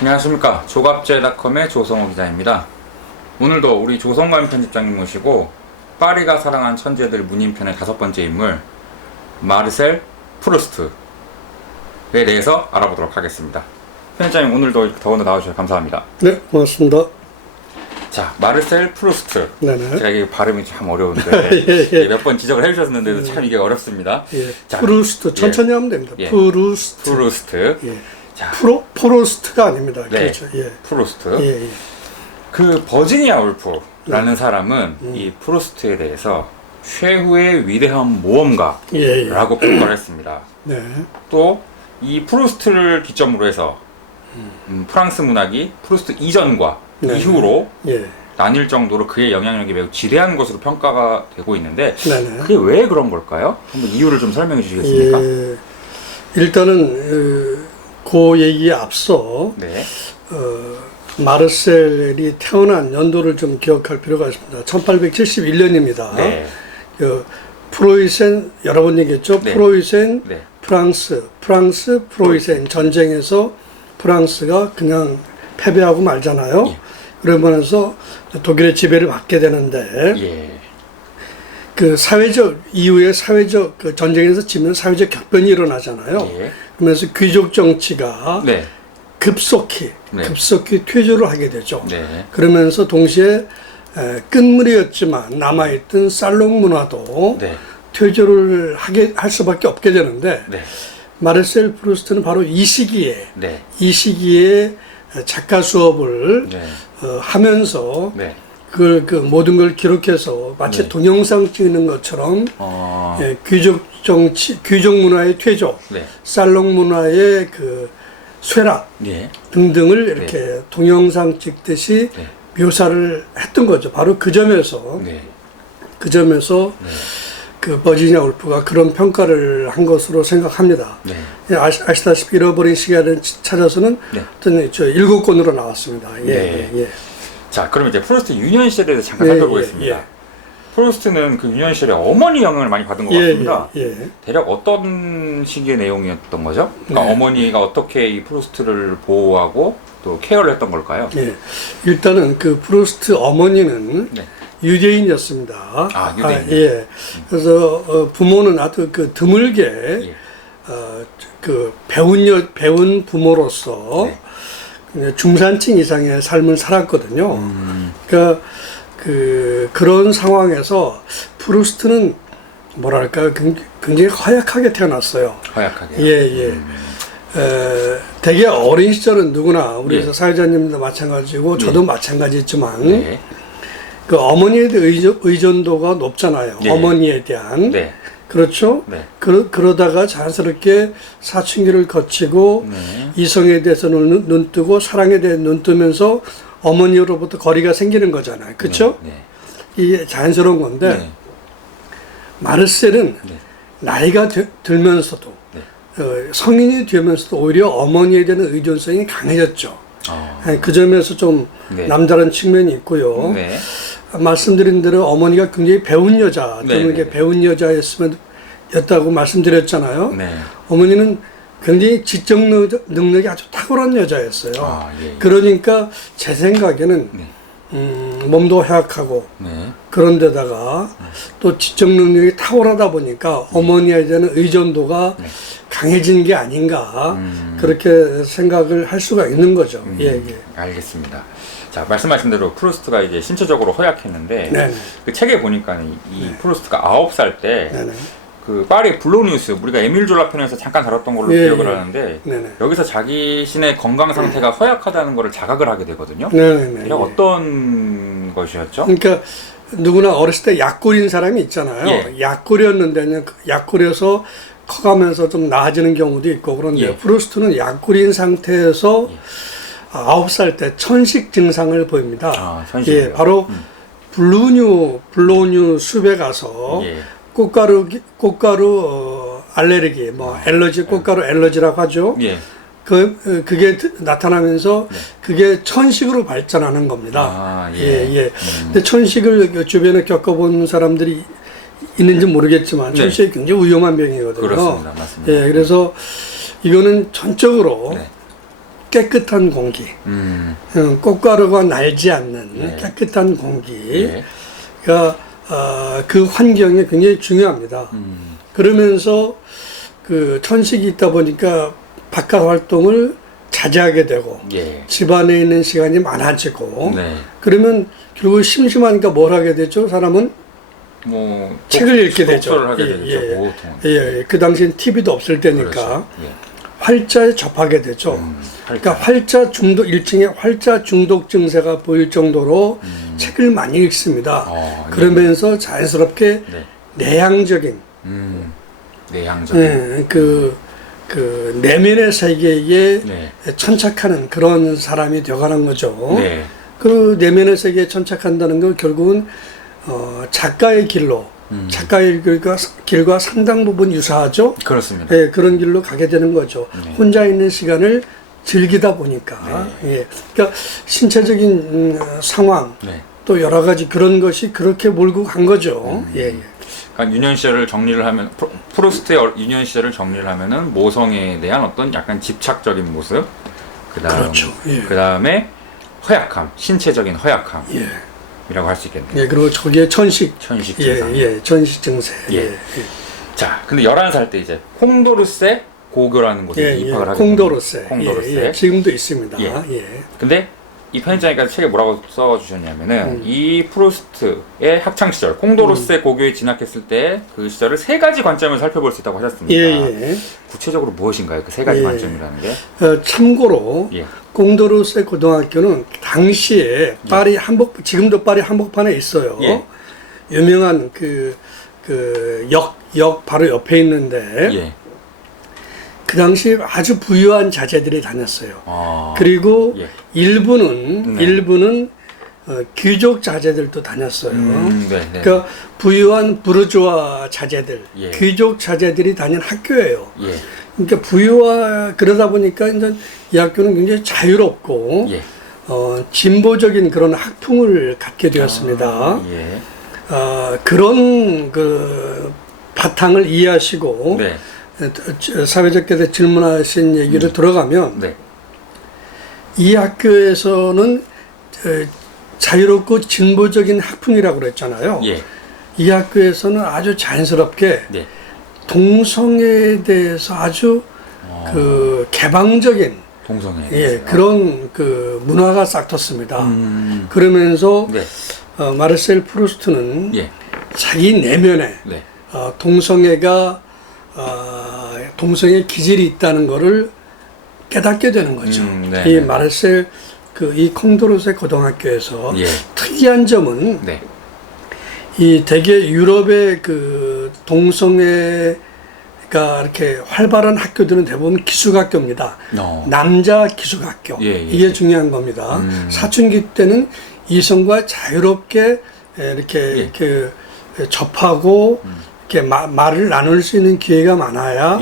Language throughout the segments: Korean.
안녕하십니까. 조갑제닷컴의 조성호 기자입니다. 오늘도 우리 조성관 편집장님 모시고 파리가 사랑한 천재들 문인편의 5번째 인물 마르셀 프루스트에 대해서 알아보도록 하겠습니다. 편집장님, 오늘도 이렇게 더군다나 나와주셔서 감사합니다. 네, 고맙습니다. 자, 마르셀 프루스트. 네네. 제가 이게 발음이 참 어려운데 예. 몇 번 지적을 해주셨는데도 참 이게 어렵습니다. 예. 자, 프루스트 천천히 하면 됩니다. 예. 프루스트. 프루스트. 예. 자, 프로스트가 아닙니다. 네. 그렇죠. 예. 프루스트. 예. 예. 그 버지니아 울프라는 사람은 이 프루스트에 대해서 최후의 위대한 모험가라고 예. 평가를 했습니다. 네. 또 이 프루스트를 기점으로 해서 프랑스 문학이 프루스트 이전과 네. 이후로 예. 나뉠 정도로 그의 영향력이 매우 지대한 것으로 평가가 되고 있는데 네네. 그게 왜 그런 걸까요? 한번 이유를 좀 설명해 주시겠습니까? 예. 일단은 그 얘기에 앞서 네. 마르셀이 태어난 연도를 좀 기억할 필요가 있습니다. 1871년입니다. 네. 프로이센 여러 번 얘기했죠. 네. 프로이센 네. 프랑스 프로이센 전쟁에서 프랑스가 그냥 패배하고 말잖아요. 예. 그러면서 독일의 지배를 받게 되는데 예. 그 사회적 이후에 사회적 그 전쟁에서 지면 사회적 격변이 일어나잖아요. 예. 그러면서 귀족 정치가 네. 급속히 퇴조를 하게 되죠. 네. 그러면서 동시에 끝물이었지만 남아있던 살롱 문화도 네. 퇴조를 할 수밖에 없게 되는데 네. 마르셀 프루스트는 바로 이 시기에 작가 수업을 네. 하면서 네. 그 모든 걸 기록해서 마치 네. 동영상 찍는 것처럼 귀족 정치, 귀족 문화의 퇴조, 네. 살롱 문화의 그 쇠락 예. 등등을 이렇게 동영상 찍듯이 네. 묘사를 했던 거죠. 바로 그 점에서 네. 그 버지니아 울프가 그런 평가를 한 것으로 생각합니다. 네. 아시다시피 잃어버린 시간을 찾아서는 네. 어떤 7권으로 나왔습니다. 예, 네. 예. 자, 그럼 이제 프루스트 유년 시대에 대해서 잠깐 예, 살펴보겠습니다. 예. 프루스트는 그 유년 시절에 어머니 영향을 많이 받은 것 같습니다. 예. 대략 어떤 식의 내용이었던 거죠? 그러니까 네. 어머니가 어떻게 이 프루스트를 보호하고 또 케어를 했던 걸까요? 예. 일단은 그 프루스트 어머니는 네. 유대인이었습니다. 아, 유대인. 예. 그래서 부모는 아주 그 드물게 예. 그 배운 부모로서 네. 중산층 이상의 삶을 살았거든요. 그러니까 그런 상황에서 프루스트는 뭐랄까 굉장히 허약하게 태어났어요. 허약하게. 예. 되게 어린 시절은 누구나 우리 예. 사회자님도 마찬가지고 저도 마찬가지지만 네. 그 어머니에 대한 의존도가 높잖아요. 네. 어머니에 대한. 네. 그렇죠? 네. 그러다가 자연스럽게 사춘기를 거치고 네. 이성에 대해서 눈 뜨고 사랑에 대해 눈 뜨면서 어머니로부터 거리가 생기는 거잖아요. 그렇죠? 네. 이게 자연스러운 건데 네. 마르셀은 네. 나이가 들면서도 성인이 되면서도 오히려 어머니에 대한 의존성이 강해졌죠. 그 점에서 좀 네. 남다른 측면이 있고요. 네. 말씀드린 대로 어머니가 굉장히 배운 여자, 드물게 네. 배운 여자였다고 말씀드렸잖아요. 네. 어머니는 굉장히 지적 능력이 아주 탁월한 여자였어요. 예. 그러니까 제 생각에는 몸도 허약하고 그런데다가 또 지적 능력이 탁월하다 보니까 어머니에 대한 의존도가 강해진 게 아닌가 그렇게 생각을 할 수가 있는 거죠. 예. 알겠습니다. 자, 말씀하신 대로 프루스트가 이제 신체적으로 허약했는데 네네. 그 책에 보니까 이 프루스트가 9살 때 네네. 그 파리 블로니우스 우리가 에밀 졸라 편에서 잠깐 다뤘던 걸로 예, 기억을 예. 하는데 네네. 여기서 자신의 건강 상태가 허약하다는 것을 자각을 하게 되거든요. 네네. 대략 어떤 것이었죠? 그러니까 누구나 어렸을 때 약골인 사람이 있잖아요. 예. 약골이었는데 약골이어서 커가면서 좀 나아지는 경우도 있고 그런데 예. 프루스트는 약골인 상태에서 9살 때 천식 증상을 보입니다. 천식이요. 예, 바로 블루뉴 숲에 가서 예. 꽃가루 알레르기, 알러지, 꽃가루 알러지라고 하죠. 예. 그게 나타나면서 그게 천식으로 발전하는 겁니다. 예. 근데 천식을 주변에 겪어본 사람들이 있는지 모르겠지만 천식이 굉장히 위험한 병이거든요. 그렇습니다. 맞습니다. 예, 그래서 이거는 전적으로 깨끗한 공기, 꽃가루가 날지 않는 깨끗한 공기가 그 환경이 굉장히 중요합니다. 그러면서 그 천식이 있다 보니까 바깥 활동을 자제하게 되고 집안에 있는 시간이 많아지고 그러면 결국 심심하니까 뭘 하게 되죠? 사람은 뭐 책을 읽게 되죠. 독서를 하게 되죠. 보통. 그 당시엔 TV도 없을 때니까 그렇죠. 활자에 접하게 되죠. 그러니까 활자 중독, 일종의 활자 중독 증세가 보일 정도로 책을 많이 읽습니다. 그러면서 자연스럽게 내향적인, 그 내면의 세계에 천착하는 그런 사람이 되어가는 거죠. 그 내면의 세계에 천착한다는 건 결국은 작가의 길로, 작가의 길과 상당 부분 유사하죠. 그렇습니다. 그런 길로 가게 되는 거죠. 혼자 있는 시간을 즐기다 보니까. 그러니까 신체적인 상황, 또 여러 가지 그런 것이 그렇게 몰고 간 거죠. 그러니까 유년 시절을 정리를 하면 프루스트의 유년 시절을 정리를 하면은 모성에 대한 어떤 약간 집착적인 모습, 그렇죠. 그다음에 허약함, 신체적인 허약함이라고 할 수 있겠네요. 그리고 저기에 천식 증상. 천식 증세. 자, 근데 11살 때 이제 콩도르세 고교라는 곳에 입학을 하게 됩니다. 콩도르세. 지금도 있습니다. 근데 이 편집자니까 책에 뭐라고 써주셨냐면은 이 프루스트의 학창 시절 콩도르세 고교에 진학했을 때 그 시절을 세 가지 관점을 살펴볼 수 있다고 하셨습니다. 구체적으로 무엇인가요? 그 세 가지 관점이라는 게? 참고로 콩도르세 고등학교는 당시에 파리 지금도 파리 한복판에 있어요. 유명한 그 역 바로 옆에 있는데 그 당시 아주 부유한 자제들이 다녔어요. 그리고 일부는 귀족 자제들도 다녔어요. 그러니까 부유한 부르주아 자제들, 귀족 자제들이 다닌 학교예요. 그러니까 그러다 보니까 이제 이 학교는 굉장히 자유롭고 진보적인 그런 학풍을 갖게 되었습니다. 그런 그 바탕을 이해하시고 사회자께서 질문하신 얘기를 들어가면 이 학교에서는 자유롭고 진보적인 학풍이라고 그랬잖아요. 이 학교에서는 아주 자연스럽게 동성애에 대해서 아주 그 개방적인 그런 그 문화가 싹 텄습니다. 그러면서 마르셀 프루스트는 자기 내면에 동성애 기질이 있다는 것을 깨닫게 되는 거죠. 이 마르셀 이 콩도르세 고등학교에서 특이한 점은 이 대개 유럽의 그 동성애가 이렇게 활발한 학교들은 대부분 기숙학교입니다. 남자 기숙학교. 이게 중요한 겁니다. 사춘기 때는 이성과 자유롭게 이렇게 접하고 이렇게 말을 나눌 수 있는 기회가 많아야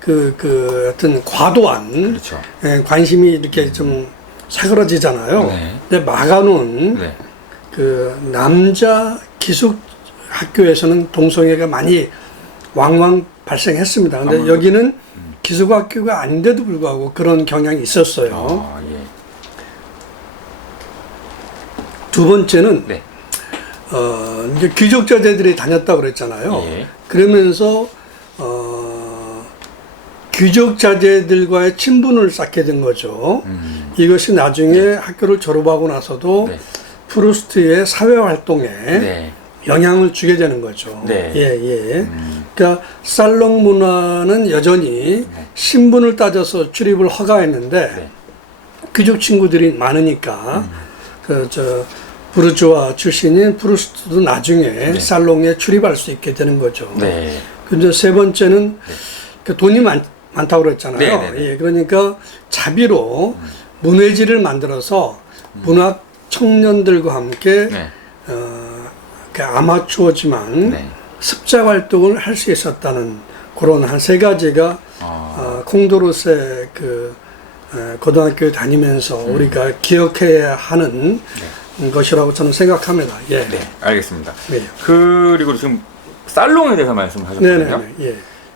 그 어떤 과도한 관심이 이렇게 좀 사그러지잖아요. 근데 마가논 그 남자 기숙 학교에서는 동성애가 많이 왕왕 발생했습니다. 근데 여기는 기숙 학교가 아닌데도 불구하고 그런 경향이 있었어요. 두 번째는 이제 귀족 자제들이 다녔다고 그랬잖아요. 그러면서 귀족 자제들과의 친분을 쌓게 된 거죠. 이것이 나중에 학교를 졸업하고 나서도 프루스트의 사회 활동에 영향을 주게 되는 거죠. 그러니까 살롱 문화는 여전히 신분을 따져서 출입을 허가했는데 귀족 친구들이 많으니까 부르주아 출신인 프루스트도 나중에 살롱에 출입할 수 있게 되는 거죠. 근데 세 번째는 돈이 많다고 그랬잖아요. 그러니까 자비로 문회지를 만들어서 문학 청년들과 함께 아마추어지만 습작 활동을 할 수 있었다는 그런 한 세 가지가 콩도르세 고등학교에 다니면서 우리가 기억해야 하는 것이라고 저는 생각합니다. 알겠습니다. 그리고 지금 살롱에 대해서 말씀을 하셨거든요.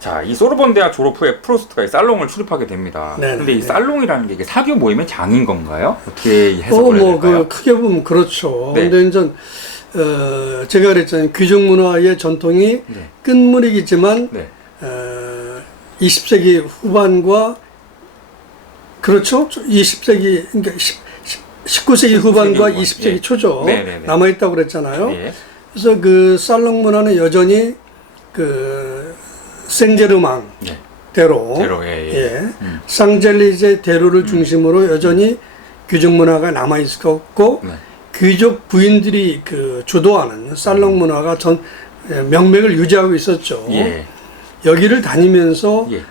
자, 이 소르본 대학 졸업 후에 프루스트가 이 살롱을 출입하게 됩니다. 네네. 근데 이 살롱이라는 게 이게 사교 모임의 장인 건가요? 어떻게 해석을 해야 될까요? 크게 보면 그렇죠. 네. 근데 이제 제가 그랬잖아요. 귀족 문화의 전통이 네. 끝물이겠지만 네. 20세기 후반과 그렇죠. 20세기 그러니까 19세기 후반과 20세기 예. 초죠. 네네네. 남아 있다고 그랬잖아요. 예. 그래서 그 살롱 문화는 여전히 그 생제르망 예. 대로, 예. 상젤리제 대로를 중심으로 여전히 귀족 문화가 남아 있었고 네. 귀족 부인들이 그 주도하는 살롱 문화가 명맥을 유지하고 있었죠. 예. 여기를 다니면서 예.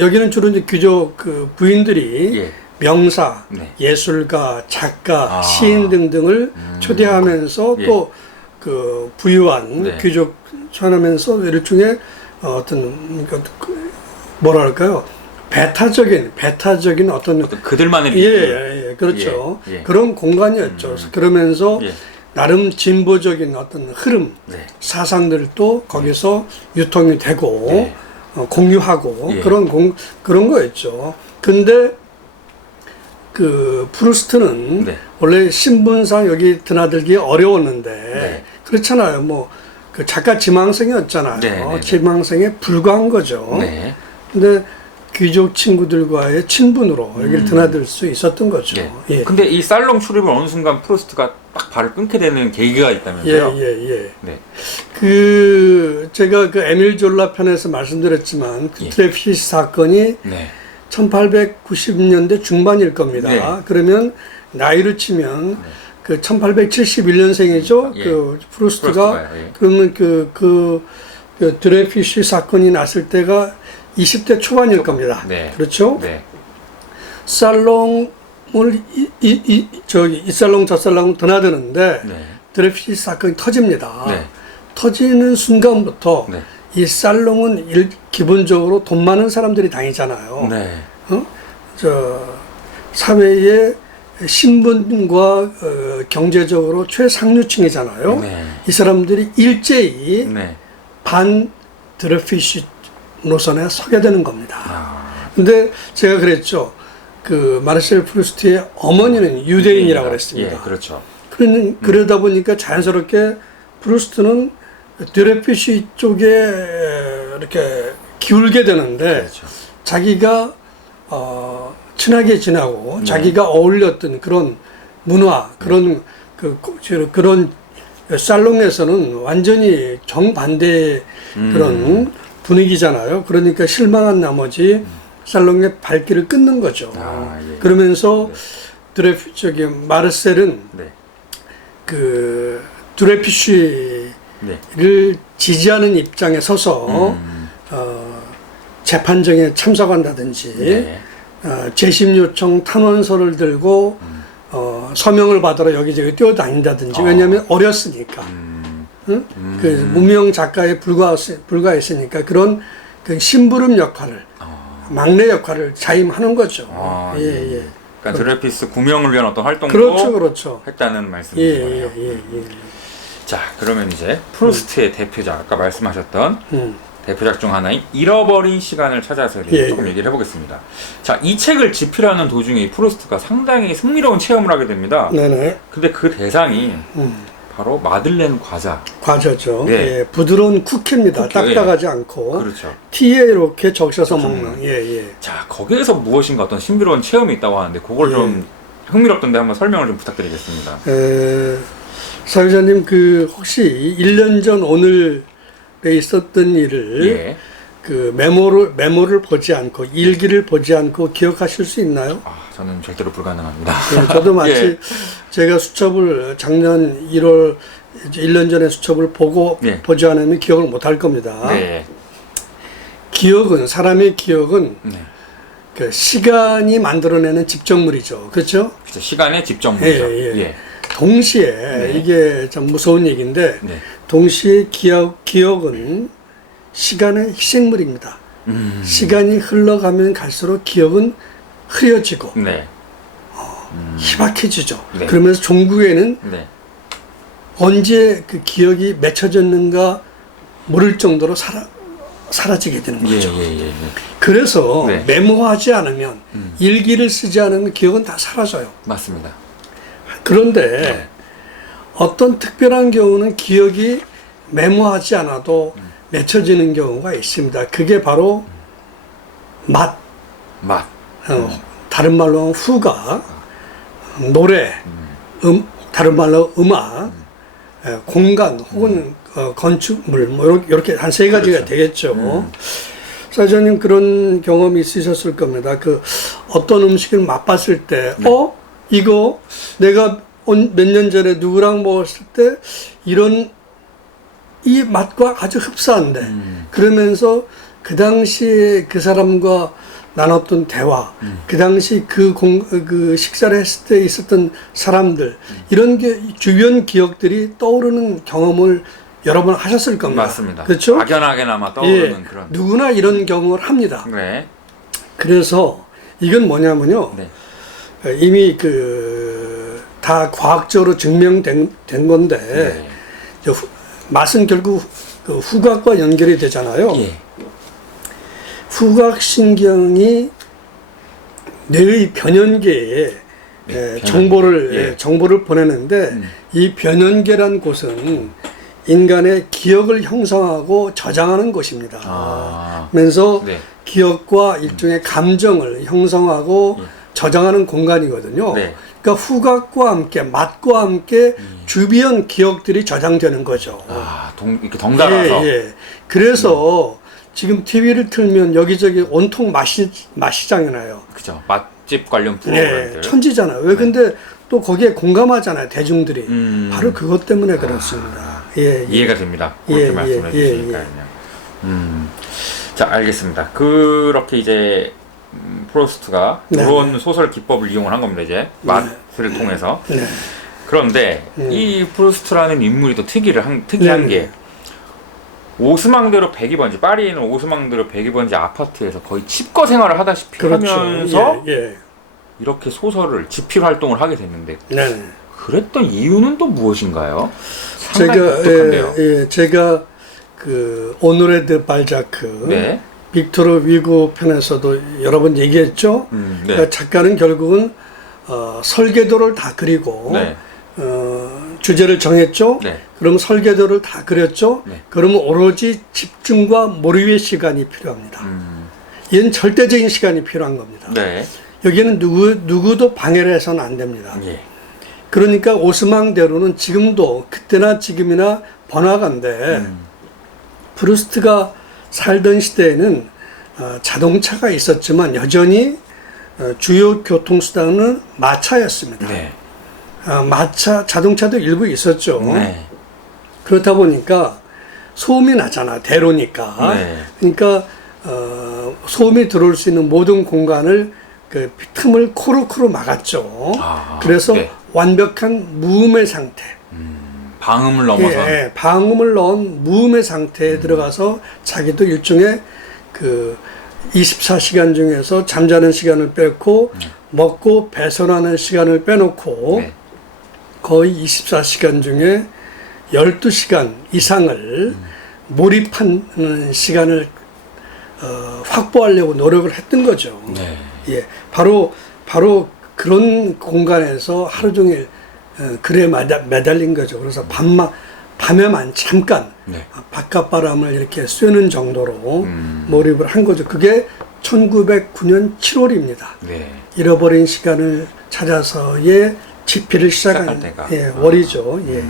여기는 주로 이제 귀족 그 부인들이 예. 명사, 네. 예술가, 작가, 아. 시인 등등을 초대하면서 예. 또 그 부유한 네. 귀족 초대하면서 일종의 어떤 뭐랄까요 배타적인 어떤 그들만의 그렇죠. 예. 예. 그런 공간이었죠. 그러면서 예. 나름 진보적인 어떤 흐름, 네. 사상들도 거기서 유통이 되고 네. 공유하고 예. 그런 거였죠. 근데 그 프루스트는 네. 원래 신분상 여기 드나들기 어려웠는데 네. 그렇잖아요. 뭐 그 작가 지망생이었잖아요. 네, 네, 네. 지망생에 불과한 거죠. 네. 근데 귀족 친구들과의 친분으로 여기를 드나들 수 있었던 거죠. 예. 예. 근데 이 살롱 출입을 어느 순간 프루스트가 딱 발을 끊게 되는 계기가 있다면서요? 예. 네. 제가 그 에밀 졸라 편에서 말씀드렸지만 그 예. 드레피시 사건이 네. 1890년대 중반일 겁니다. 네. 그러면 나이로 치면 그 1871년생이죠. 예. 그 프루스트가 프루스트가요, 예. 그러면 그 드레피시 사건이 났을 때가 20대 초반일 겁니다. 네. 그렇죠? 네. 살롱을 이 살롱 저 살롱 드나드는데 네. 드레피시 사건이 터집니다. 네. 터지는 순간부터 네. 이 살롱은 기본적으로 돈 많은 사람들이 다니잖아요. 네. 사회의 신분과 경제적으로 최상류층이잖아요. 네. 이 사람들이 일제히 네. 반 드레피시 노선에 서게 되는 겁니다. 아. 근데 제가 그랬죠. 그 마르셀 프루스트의 어머니는 유대인이라고 그랬습니다. 예, 그렇죠. 그러다 보니까 자연스럽게 프루스트는 드레피시 쪽에 이렇게 기울게 되는데 그렇죠. 자기가 친하게 지내고 네. 자기가 어울렸던 그런 문화 그런 살롱에서는 완전히 정반대의 그런 분위기잖아요. 그러니까 실망한 나머지 살롱의 발길을 끊는 거죠. 아, 예. 그러면서 마르셀은 네. 그 드레피쉬를 네. 지지하는 입장에 서서 재판정에 참석한다든지 네. 재심 요청 탄원서를 들고 서명을 받으러 여기저기 뛰어다닌다든지 왜냐하면 어렸으니까 응? 그 무명 작가에 불과했으니까 그런 그 심부름 역할을 막내 역할을 자임하는 거죠. 아, 예. 그러니까 드레피스 구명을 위한 어떤 활동도 그렇죠. 했다는 말씀이시네요. 예. 자, 그러면 이제 프루스트의 대표작, 아까 말씀하셨던 음. 대표작 중 하나인 잃어버린 시간을 찾아서 조금 얘기를 해보겠습니다. 자, 이 책을 집필하는 도중에 이 프루스트가 상당히 흥미로운 체험을 하게 됩니다. 네네. 근데 그 대상이 바로 마들렌 과자죠. 네. 예, 부드러운 쿠키입니다. 쿠키, 딱딱하지 않고 그렇죠. 티에 이렇게 적셔서 먹는. 예. 자, 거기에서 무엇인가 어떤 신비로운 체험이 있다고 하는데 그걸 좀 흥미롭던데 한번 설명을 좀 부탁드리겠습니다. 사회자님 혹시 1년 전 오늘에 있었던 일을 예. 그 메모를 보지 않고 일기를 보지 않고 기억하실 수 있나요? 저는 절대로 불가능합니다. 예, 저도 마치 예. 제가 수첩을 작년 1월 1년 전에 수첩을 보지 않으면 기억을 못 할 겁니다. 네. 사람의 기억은 네. 그 시간이 만들어내는 집적물이죠. 그렇죠? 시간의 집정물이죠. 예. 동시에 네. 이게 참 무서운 얘기인데 네. 동시에 기억은 시간의 희생물입니다. 시간이 흘러가면 갈수록 기억은 흐려지고 네. 희박해지죠. 네. 그러면서 종국에는 네. 언제 그 기억이 맺혀졌는가 모를 정도로 사라지게 되는 예, 거죠. 예, 예, 예. 그래서 네. 메모하지 않으면 일기를 쓰지 않으면 기억은 다 사라져요. 맞습니다. 그런데 네. 어떤 특별한 경우는 기억이 메모하지 않아도 맺혀지는 경우가 있습니다. 그게 바로 맛, 맛. 다른 말로 하면 후각, 노래, 다른 말로 음악, 공간 혹은 건축물 뭐 이렇게 한 세 가지가 그렇죠. 되겠죠. 사장님 그런 경험이 있으셨을 겁니다. 그 어떤 음식을 맛봤을 때, 이거 내가 몇 년 전에 누구랑 먹었을 때 이런 이 맛과 아주 흡사한데 그러면서 그 당시에 그 사람과 나눴던 대화, 그 당시 그 식사를 했을 때 있었던 사람들, 이런 게 주변 기억들이 떠오르는 경험을 여러 번 하셨을 겁니다. 맞습니다. 그렇죠? 막연하게나마 떠오르는 그런. 누구나 이런 경험을 합니다. 네. 그래서 이건 뭐냐면요. 네. 이미 다 과학적으로 증명된 건데, 네. 맛은 결국 그 후각과 연결이 되잖아요. 예. 후각신경이 뇌의 변연계에 네, 정보를 보내는데 이 변연계란 곳은 인간의 기억을 형성하고 저장하는 곳입니다. 그래서 네. 기억과 일종의 감정을 형성하고 저장하는 공간이거든요. 네. 그러니까 후각과 함께 맛과 함께 주변 기억들이 저장되는 거죠. 이렇게 덩달아서. 예. 그래서 지금 TV를 틀면 여기저기 온통 맛시장이나요. 그죠. 맛집 관련 네, 프로그램들. 천지잖아요. 왜 근데 또 거기에 공감하잖아요, 대중들이. 바로 그것 때문에 그렇습니다. 예, 이해가 됩니다. 그렇게 말씀해 주시니까요. 자, 알겠습니다. 그렇게 이제 프로스트가 이런 소설 기법을 이용을 한 겁니다. 이제 맛을 통해서. 네. 그런데 이 프루스트라는 인물이 또 특이한 게 오스망대로 102번지 파리에 있는 오스망대로 102번지 아파트에서 거의 칩거 생활을 하다시피 그렇죠. 하면서 예. 이렇게 소설을 집필 활동을 하게 됐는데 네. 그랬던 이유는 또 무엇인가요? 상당히 독특한데요. 제가 그 오노레 드 발자크 네. 빅토르 위고 편에서도 여러 번 얘기했죠. 네. 그러니까 작가는 결국은 설계도를 다 그리고 네. 주제를 정했죠. 네. 그럼 설계도를 다 그렸죠. 네. 그러면 오로지 집중과 몰입의 시간이 필요합니다. 이건 절대적인 시간이 필요한 겁니다. 네. 여기는 누구도 방해를 해서는 안 됩니다. 예. 그러니까 오스망대로는 지금도 그때나 지금이나 번화가인데 프루스트가 살던 시대에는 자동차가 있었지만 여전히 주요 교통수단은 마차였습니다. 네. 자동차도 일부 있었죠. 네. 그렇다 보니까 소음이 나잖아, 대로니까. 네. 그러니까 소음이 들어올 수 있는 모든 공간을 그 틈을 코르크로 막았죠. 그래서 네. 완벽한 무음의 상태. 방음을 넘어서. 방음을 넣은 무음의 상태에 들어가서 자기도 일종의 그 24시간 중에서 잠자는 시간을 뺏고 먹고 배선하는 시간을 빼놓고 거의 24시간 중에 12시간 이상을 몰입하는 시간을 확보하려고 노력을 했던 거죠. 네. 예, 바로 그런 공간에서 하루 종일 글에 매달린 거죠. 그래서 밤에만 잠깐 네. 바깥바람을 이렇게 쐬는 정도로 몰입을 한 거죠. 그게 1909년 7월입니다. 네. 잃어버린 시간을 찾아서의 집필을 시작한 때가. 월이죠. 예.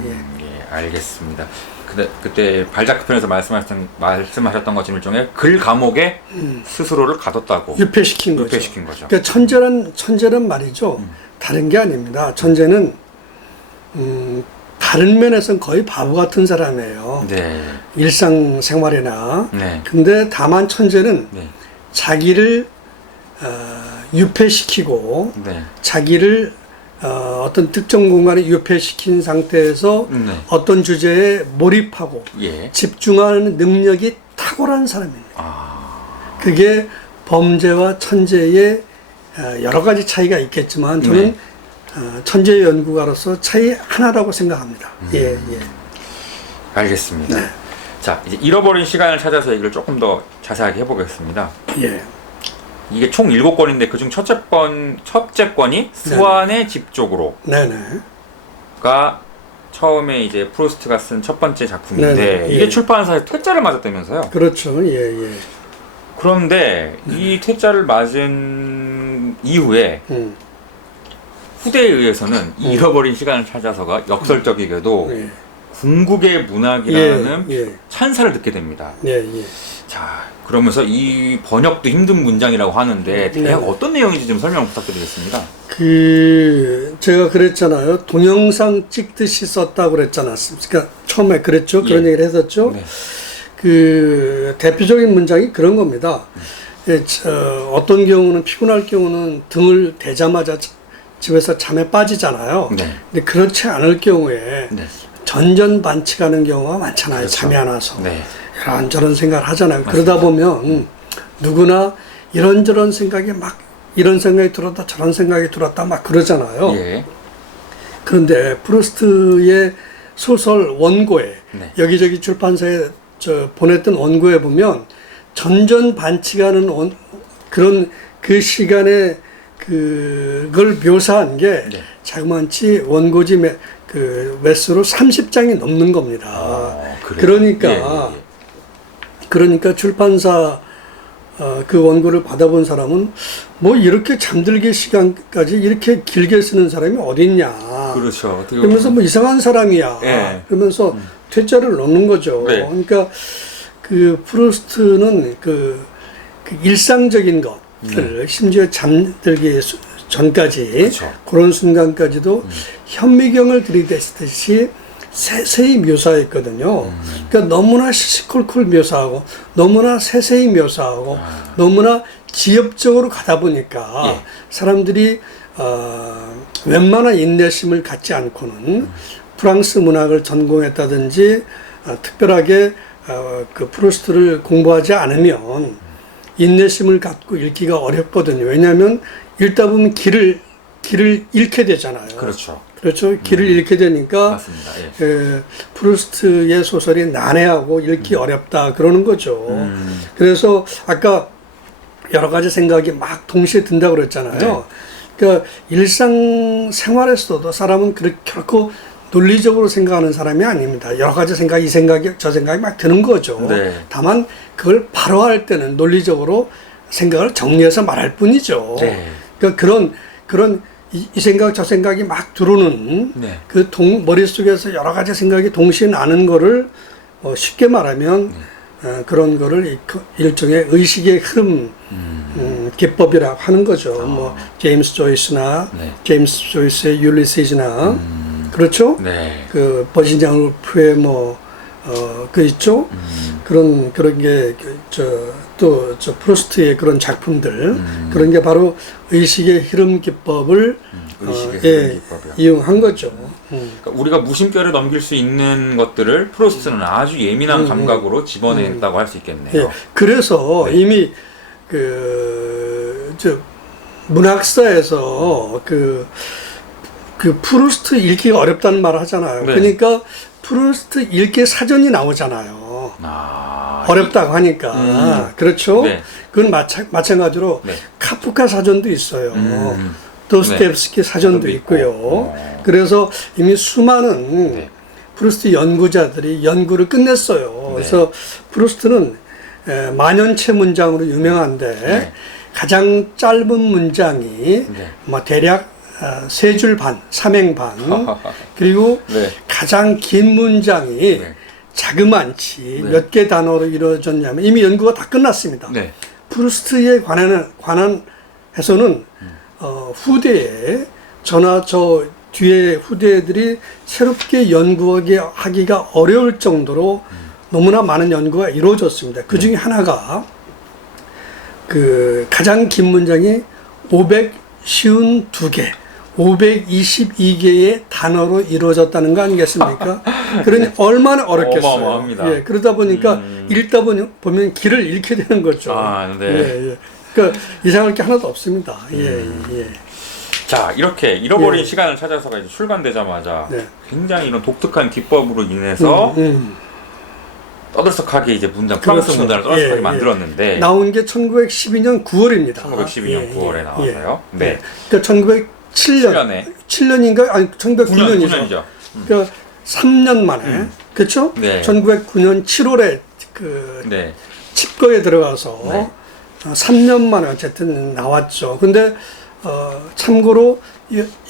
알겠습니다. 그때 발자크 편에서 말씀하셨던 것처럼 일종의 글 감옥에 스스로를 가뒀다고 유폐시킨 거죠. 그러니까 천재란 말이죠. 다른 게 아닙니다. 천재는 다른 면에서는 거의 바보 같은 사람이에요. 네. 일상생활이나. 네. 근데 다만 천재는 네. 자기를 유폐시키고 네. 자기를 어떤 특정 공간에 유폐시킨 상태에서 네. 어떤 주제에 몰입하고 예. 집중하는 능력이 탁월한 사람입니다. 그게 범죄와 천재의 여러 가지 차이가 있겠지만 저는 천재 연구가로서 차이 하나라고 생각합니다. 예. 알겠습니다. 네. 자, 이제 잃어버린 시간을 찾아서 얘기를 조금 더 자세하게 해보겠습니다. 예. 이게 총 7권인데 그중 첫째 권이 스완의 집 쪽으로가 네네. 처음에 이제 프루스트가 쓴 첫 번째 작품인데 네네. 이게 예. 출판사에 퇴짜를 맞았다면서요? 그렇죠. 예, 예. 그런데 이 퇴짜를 맞은 이후에 후대에 의해서는 이 잃어버린 시간을 찾아서가 역설적이게도 예. 궁극의 문학이라는 예. 찬사를 듣게 됩니다. 예, 예. 자, 그러면서 이 번역도 힘든 문장이라고 하는데 대략 어떤 내용인지 좀 설명 부탁드리겠습니다. 제가 그랬잖아요. 동영상 찍듯이 썼다고 그랬지 않았습니까? 그러니까 처음에 그랬죠. 그런 예. 얘기를 했었죠. 네. 대표적인 문장이 그런 겁니다. 어떤 경우는 피곤할 경우는 등을 대자마자 집에서 잠에 빠지잖아요. 네. 근데 그렇지 않을 경우에 네. 전전반칙하는 경우가 많잖아요. 그렇죠. 잠이 안 와서. 네. 이런저런 생각을 하잖아요. 맞습니다. 그러다 보면 누구나 이런저런 생각이 막 이런 생각이 들었다 저런 생각이 들었다 막 그러잖아요. 예. 그런데 프루스트의 소설 원고에 네. 여기저기 출판사에 보냈던 원고에 보면 전전반칙하는 그런 그 시간에 그걸 묘사한 게 네. 자그마치 원고지 횟수로 30장이 넘는 겁니다. 그래요? 그러니까 예, 예, 예. 그러니까 출판사 그 원고를 받아본 사람은 뭐 이렇게 잠들기 시간까지 이렇게 길게 쓰는 사람이 어딨냐. 그렇죠. 어떻게 그러면서 뭐 이상한 사람이야. 예. 그러면서 퇴짜를 넣는 거죠. 네. 그러니까 그 프루스트는 그 일상적인 것들 심지어 잠들기 전까지 그렇죠. 그런 순간까지도 현미경을 들이댔듯이 세세히 묘사했거든요. 그러니까 너무나 시시콜콜 묘사하고 너무나 세세히 묘사하고 너무나 지엽적으로 가다 보니까 예. 사람들이 웬만한 인내심을 갖지 않고는 프랑스 문학을 전공했다든지 특별하게 그 프루스트를 공부하지 않으면 인내심을 갖고 읽기가 어렵거든요. 왜냐하면 읽다 보면 길을 잃게 되잖아요. 그렇죠. 그렇죠. 길을 잃게 되니까 맞습니다. 예. 프루스트의 소설이 난해하고 읽기 어렵다 그러는 거죠. 그래서 아까 여러 가지 생각이 막 동시에 든다고 그랬잖아요. 네. 그러니까 일상생활에서도 사람은 결코 논리적으로 생각하는 사람이 아닙니다. 여러 가지 생각, 이 생각이 저 생각이 막 드는 거죠. 네. 다만 그걸 바로 할 때는 논리적으로 생각을 정리해서 말할 뿐이죠. 네. 그러니까 그런 이 생각 저 생각이 막 들어오는 네. 그 머릿속에서 여러 가지 생각이 동시에 나는 거를 쉽게 말하면 그런 거를 일종의 의식의 흐름 기법이라고 하는 거죠. 뭐 제임스 조이스나 네. 제임스 조이스의 율리시즈나 그렇죠? 네. 그 버지니아 울프의 그 있죠? 그런 게 또 프로스트의 그런 작품들 그런 게 바로 의식의 흐름 기법을 의식의 흐름 기법이요. 이용한 거죠. 그러니까 우리가 무심결에 넘길 수 있는 것들을 프로스트는 아주 예민한 감각으로 집어냈다고 할 수 있겠네요. 예, 그래서 네. 이미 문학사에서 그 프루스트 읽기가 어렵다는 말을 하잖아요. 네. 그러니까 프루스트 읽기 사전이 나오잖아요. 어렵다고 하니까. 그렇죠? 네. 그건 마찬가지로 네. 카프카 사전도 있어요. 도스토옙스키 사전도 있고요. 그래서 이미 수많은 네. 프루스트 연구자들이 연구를 끝냈어요. 그래서 프루스트는 만연체 문장으로 유명한데 네. 가장 짧은 문장이 네. 뭐 대략 3줄 반, 3행 반 그리고 네. 가장 긴 문장이 네. 자그만치 네. 몇 개 단어로 이루어졌냐면 이미 연구가 다 끝났습니다. 네. 프루스트에 관한 해서는 후대에 저나 저 뒤에 후대들이 새롭게 연구하기가 어려울 정도로 너무나 많은 연구가 이루어졌습니다. 그 중에 하나가 그 가장 긴 문장이 552개, 522개의 단어로 이루어졌다는 거 아니겠습니까? 그러니 얼마나 어렵겠어요. 어마어마합니다. 예, 그러다 보니까 읽다 보면 길을 잃게 되는 거죠. 네. 예. 그러니까 이상할 게 하나도 없습니다. 예. 자, 이렇게 잃어버린 예. 시간을 찾아서가 이제 출간되자마자 네. 굉장히 이런 독특한 기법으로 인해서 떠들썩하게 이제 프랑스 그렇죠. 문단을 떠들썩하게 예, 만들었는데 나온 게 1912년 9월입니다. 1912년 9월에 나와서요. 네. 그러니까 1907년 7년인가 아니 1909년이죠. 9년이죠. 그러니까 3년 만에 그렇죠? 네. 1909년 7월에 그 네. 칩거에 들어가서 네. 3년 만에 어쨌든 나왔죠. 근데 참고로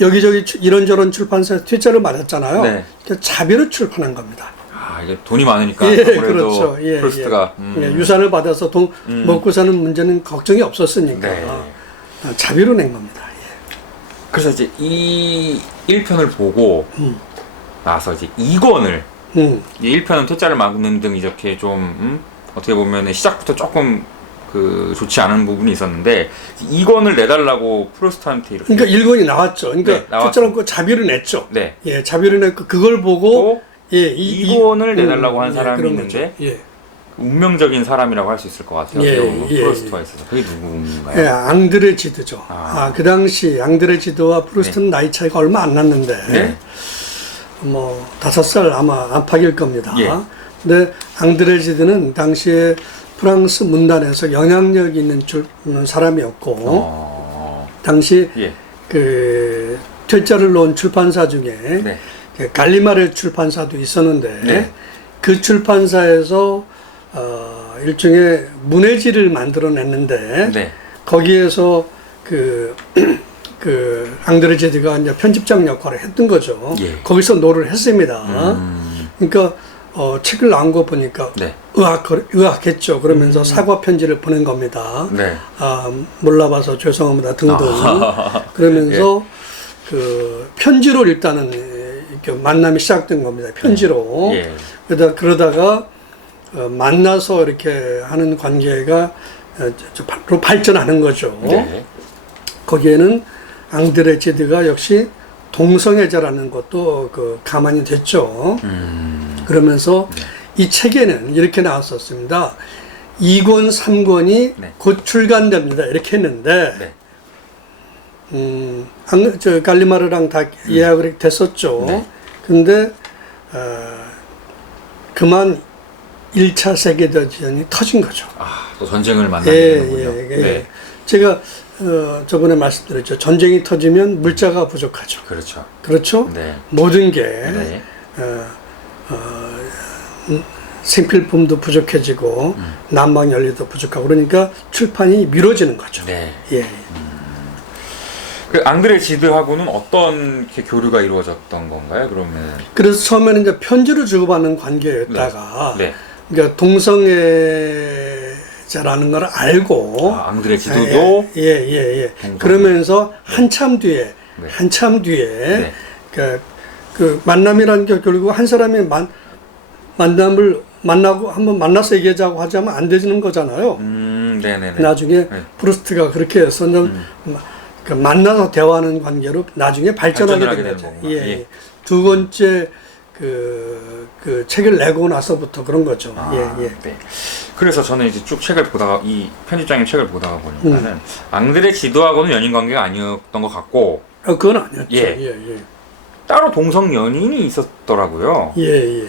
여기저기 이런저런 출판사에서 퇴짜를 맞았잖아요. 네. 그러니까 자비로 출판한 겁니다. 아, 이게 돈이 많으니까 예, 아무래도 그렇죠. 예, 프루스트가 예, 유산을 받아서 돈 먹고 사는 문제는 걱정이 없었으니까 네. 자비로 낸 겁니다. 예. 그래서 이제 이 1편을 보고 나서 이제 2권을 이 1편은 퇴짜를 막는 등 이렇게 좀 어떻게 보면 시작부터 조금 그 좋지 않은 부분이 있었는데 2권을 내달라고 프루스트한테 이렇게 그러니까 1권이 나왔죠. 그러니까 네, 나왔죠. 퇴짜를 고 자비를 냈죠. 네. 예, 자비를 냈고 그걸 보고 또 예, 2권을 내달라고 한 사람이 그런 있는데 거죠. 예. 운명적인 사람이라고 할 수 있을 것 같아요. 예, 예, 예, 프루스트와 있어서 그게 누군가요? 예, 앙드레 지드죠. 아. 그 당시 앙드레 지드와 프루스트는 나이 차이가 얼마 안 났는데 네. 뭐 5살 아마 안팎일 겁니다. 예. 근데 앙드레 지드는 당시에 프랑스 문단에서 영향력 있는 사람이었고 당시 예. 그 퇴짜를 놓은 출판사 중에 네. 그 갈리마르 출판사도 있었는데 네. 그 출판사에서 일종의 문해지를 만들어냈는데 네. 거기에서 그 앙드레 지드가 이제 편집장 역할을 했던 거죠. 예. 거기서 노를 했습니다. 그러니까 책을 나온 거 보니까 네. 의학했죠. 그러면서 사과 편지를 보낸 겁니다. 네. 몰라봐서 죄송합니다 등등. 그러면서 그 편지로 일단은 이렇게 만남이 시작된 겁니다. 편지로. 예. 그러다가 만나서 이렇게 하는 관계가 로 발전하는 거죠. 네. 거기에는 앙드레 지드가 역시 동성애자라는 것도 그 가만히 됐죠. 그러면서 이 책에는 이렇게 나왔었습니다. 2권, 3권이 네. 곧 출간됩니다. 이렇게 했는데, 네. 저 갈리마르랑 다 예약이 됐었죠. 네. 근데, 그만 1차 세계대전이 터진 거죠. 아, 또 전쟁을 만나게 예, 되는군요. 예. 네. 제가 저번에 말씀드렸죠. 전쟁이 터지면 물자가 부족하죠. 그렇죠. 그렇죠? 네. 모든 게 네. 생필품도 부족해지고 난방 연료도 부족하고 그러니까 출판이 미뤄지는 거죠. 네. 예. 그 앙드레 지드하고는 어떤 이렇게 교류가 이루어졌던 건가요? 그러면 그래서 처음에는 이제 편지를 주고받는 관계였다가 네. 그러니까 동성애자라는 걸 알고 앙드레 지드도 예. 그러면서 네. 한참 뒤에 네. 그 만남이라는 게 결국 한 사람이 만남을 만나고 한번 만나서 얘기하자고 하자면 안 되는 거잖아요. 네네네. 나중에 네. 프루스트가 그렇게 해서 그 만나서 대화하는 관계로 나중에 발전하게 된 거죠. 예. 두 번째 그 책을 내고 나서부터 그런 거죠. 예. 네. 그래서 저는 이제 쭉 책을 보다가 이 편집장님 책을 보다가 보니까는 앙드레 지드하고는 연인 관계가 아니었던 것 같고, 그건 아니었죠. 예. 따로 동성 연인이 있었더라고요. 예.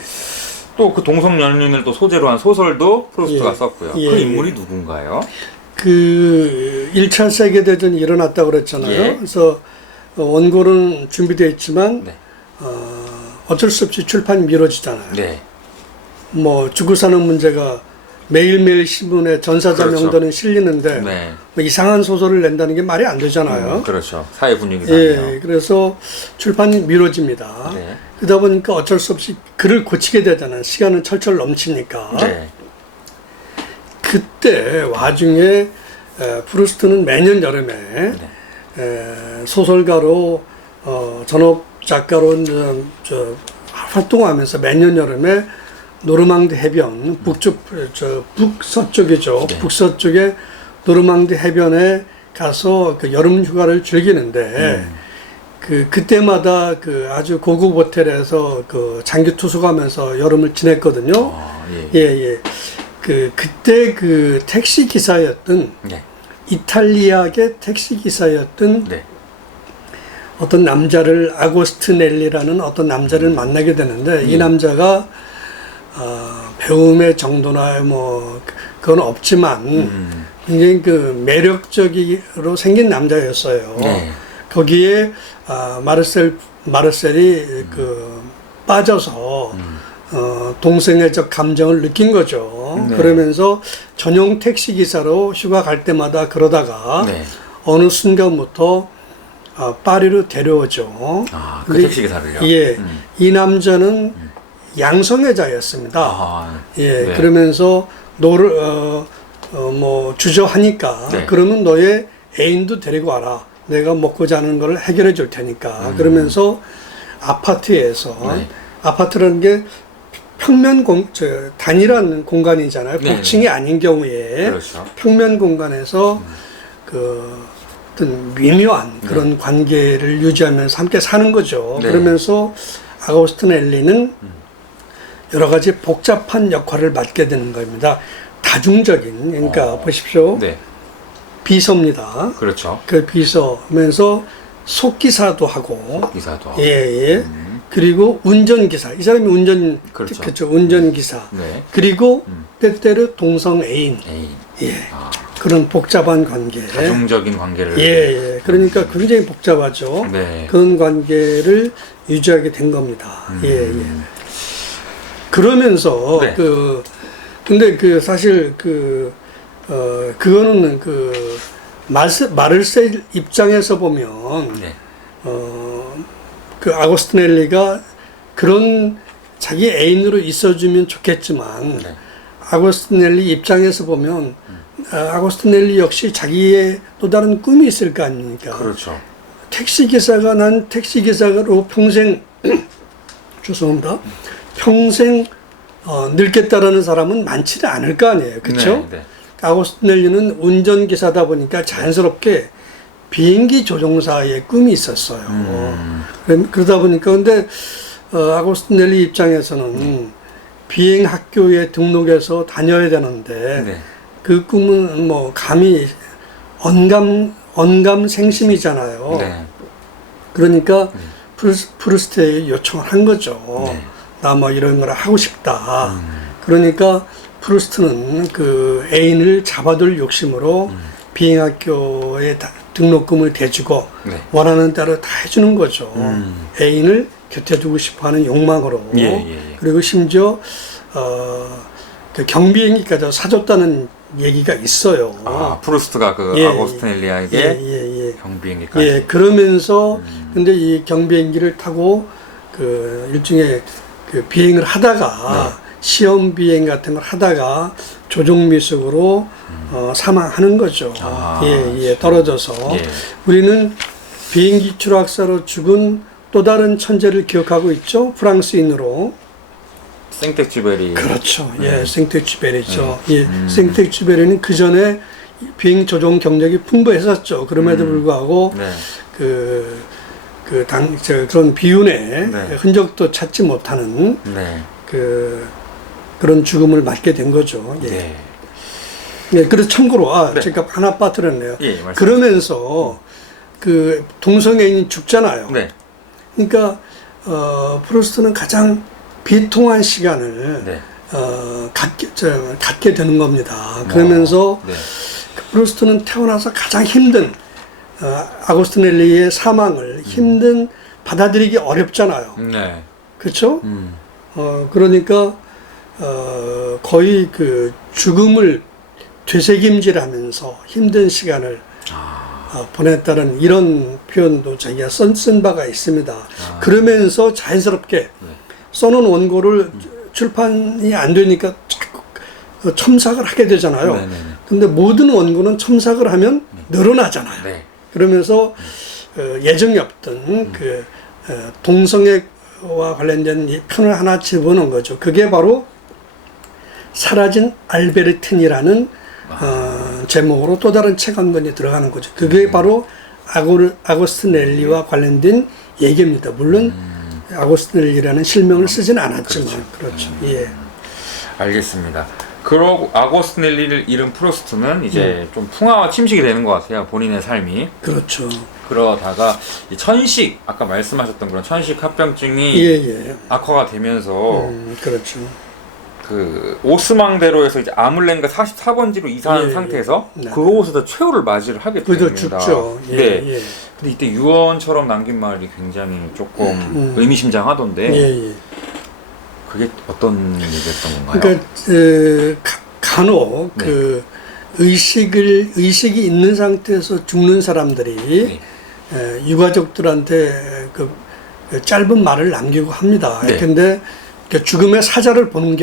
또 그 동성 연인을 또 소재로 한 소설도 프루스트가 썼고요. 예. 그 인물이 누군가요? 그 1차 세계대전이 일어났다고 그랬잖아요. 예. 그래서 원고는 준비되어 있지만 네. 어쩔 수 없이 출판이 미뤄지잖아요. 네. 뭐 죽고 사는 문제가 매일매일 신문에 전사자 그렇죠. 명단은 실리는데 네. 뭐 이상한 소설을 낸다는 게 말이 안 되잖아요. 그렇죠. 사회 분위기상이요. 예, 그래서 출판이 미뤄집니다. 네. 그러다 보니까 어쩔 수 없이 글을 고치게 되잖아요. 시간은 철철 넘치니까. 네. 그때 와중에 프루스트는 매년 여름에 소설가로 전업 작가로 활동하면서 매년 여름에 노르망디 해변 북서쪽이죠. 네. 북서쪽에 노르망디 해변에 가서 그 여름 휴가를 즐기는데 그때마다 그 아주 고급 호텔에서 그 장기 투숙하면서 여름을 지냈거든요. 예. 그때 그 택시 기사였던 네. 이탈리아계 택시 기사였던 네. 어떤 남자를 아고스티넬리라는 어떤 남자를 만나게 되는데 이 남자가 배움의 정도나 뭐 그건 없지만 굉장히 그 매력적으로 생긴 남자였어요. 네. 거기에 마르셀이 그 빠져서 동성애적 감정을 느낀 거죠. 네. 그러면서 전용 택시 기사로 휴가 갈 때마다 그러다가 네. 어느 순간부터 파리로 데려오죠. 그 근데 택시 기사를요? 예, 이 남자는 양성애자였습니다. 예, 네. 그러면서 너를 뭐 주저하니까 네. 그러면 너의 애인도 데리고 와라. 내가 먹고 자는 걸 해결해 줄 테니까. 그러면서 아파트에서 네. 아파트라는 게 평면 단일한 공간이잖아요. 네, 복층이 아닌 경우에 그렇죠. 평면 공간에서 그 어떤 미묘한 그런 관계를 유지하면서 함께 사는 거죠. 네. 그러면서 아고스틴 엘리는 여러 가지 복잡한 역할을 맡게 되는 겁니다. 다중적인, 그러니까 보십시오. 네. 비서입니다. 그렇죠. 그 비서면서 속기사도 하고, 기사도. 예, 예. 그리고 운전기사. 이 사람이 그렇죠. 그렇죠. 운전기사. 네. 그리고 때때로 동성 애인. 애인. 예. 그런 복잡한 관계. 다중적인 관계를. 예, 예. 그러니까 굉장히 복잡하죠. 네. 그런 관계를 유지하게 된 겁니다. 예, 예. 그러면서 네. 근데 사실 그거는 마르셀 입장에서 보면 네. 그 아고스티넬리가 그런 자기 애인으로 있어주면 좋겠지만 네. 아고스티넬리 입장에서 보면 아고스티넬리 역시 자기의 또 다른 꿈이 있을 거 아닙니까? 그렇죠. 난 택시기사로 평생 죄송합니다. 평생 늙겠다라는 사람은 많지는 않을 거 아니에요. 그렇죠? 네, 네. 아고스티넬리는 운전기사다 보니까 자연스럽게 비행기 조종사의 꿈이 있었어요. 그러다 보니까 근데 아고스티넬리 입장에서는 비행 학교에 등록해서 다녀야 되는데 네. 그 꿈은 뭐 감히 언감생심이잖아요. 네. 그러니까 프루스트에 요청을 한 거죠. 네. 나 뭐 이런 걸 하고 싶다. 그러니까 프루스트는 그 애인을 잡아둘 욕심으로 비행학교에 등록금을 대주고 네. 원하는 대로 다 해주는 거죠. 애인을 곁에 두고 싶어하는 욕망으로. 예, 예, 예. 그리고 심지어 그 경비행기까지 사줬다는 얘기가 있어요. 프루스트가 그 예, 아고스티넬리에게 예. 경비행기까지. 예, 그러면서 근데 이 경비행기를 타고 그 일종의 그 비행을 하다가 시험 비행 같은 걸 하다가 조종 미숙으로 사망하는 거죠. 예, 떨어져서. 예. 우리는 비행기 추락사로 죽은 또 다른 천재를 기억하고 있죠. 프랑스인으로. 생텍쥐베리. 그렇죠. 예, 생텍쥐베리죠. 예, 생텍쥐베리는 그 전에 비행 조종 경력이 풍부했었죠. 그럼에도 불구하고 네. 그런 비운의 네. 흔적도 찾지 못하는 네. 그런 죽음을 맞게 된 거죠. 예. 네. 예, 그래서 참고로 네. 제가 하나 빠뜨렸네요. 예, 말씀하세요. 그러면서 그 동성애인이 죽잖아요. 네. 그러니까 프루스트는 가장 비통한 시간을 네. 갖게 되는 겁니다. 그러면서 네. 프루스트는 태어나서 가장 힘든 아고스티넬리의 사망을 받아들이기 어렵잖아요. 네. 그렇죠? 그러니까 거의 그 죽음을 되새김질하면서 힘든 시간을 보냈다는 이런 표현도 자기가 쓴 바가 있습니다. 그러면서 자연스럽게 써놓은 원고를 출판이 안 되니까 자꾸 첨삭을 하게 되잖아요. 네네네. 근데 모든 원고는 첨삭을 하면 늘어나잖아요. 네. 그러면서 예정이 없던 그 동성애와 관련된 이 편을 하나 집어넣은 거죠. 그게 바로 사라진 알베르틴이라는 제목으로 또 다른 책 한 권이 들어가는 거죠. 그게 바로 아고스티넬리와 관련된 얘기입니다. 물론 아고스티넬리라는 실명을 쓰지는 않았지만 그렇죠. 예. 알겠습니다. 그러고 아고스티넬리를 잃은 프루스트는 이제 좀 풍화와 침식이 되는 것 같아요. 본인의 삶이. 그렇죠. 그러다가 이 천식, 아까 말씀하셨던 그런 천식 합병증이 예. 악화가 되면서 그렇죠. 그 오스망대로에서 이제 아물랭가 44번지로 이사한 예, 상태에서 네. 그곳에서 최후를 맞이를 하게 그래도 됩니다. 죽죠. 예, 네. 예. 근데 이때 유언처럼 남긴 말이 굉장히 조금 의미심장하던데 예, 예. 그게 어떤 얘기였던 건가요? 그러니까 간혹 네. 그 의식이 있는 상태에서 죽는 사람들이 네. 유가족들한테 그 짧은 말을 남기고 합니다. 네. 근데 그 죽음의 사자를 보는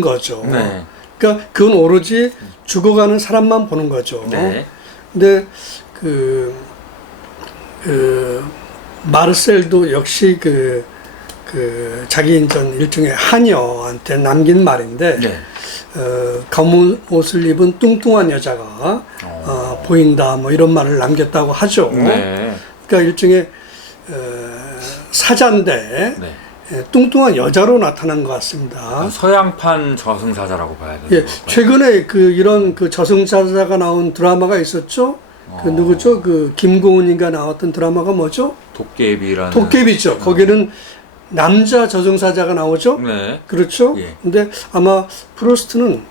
거죠. 네. 그러니까 그건 오로지 죽어가는 사람만 보는 거죠. 네. 근데 그 마르셀도 역시 그 자기 인전 일종의 하녀한테 남긴 말인데 네. 검은 옷을 입은 뚱뚱한 여자가 보인다 뭐 이런 말을 남겼다고 하죠. 네. 그러니까 일종의 사자인데 네. 뚱뚱한 여자로 나타난 것 같습니다. 서양판 저승사자라고 봐야 되는 예, 건가요? 최근에 이런 저승사자가 나온 드라마가 있었죠. 그 누구죠? 그 김고은이가 나왔던 드라마가 뭐죠? 도깨비라는 도깨비죠. 거기는 남자 저승사자가 나오죠. 네. 그렇죠. 예. 근데 아마 프로스트는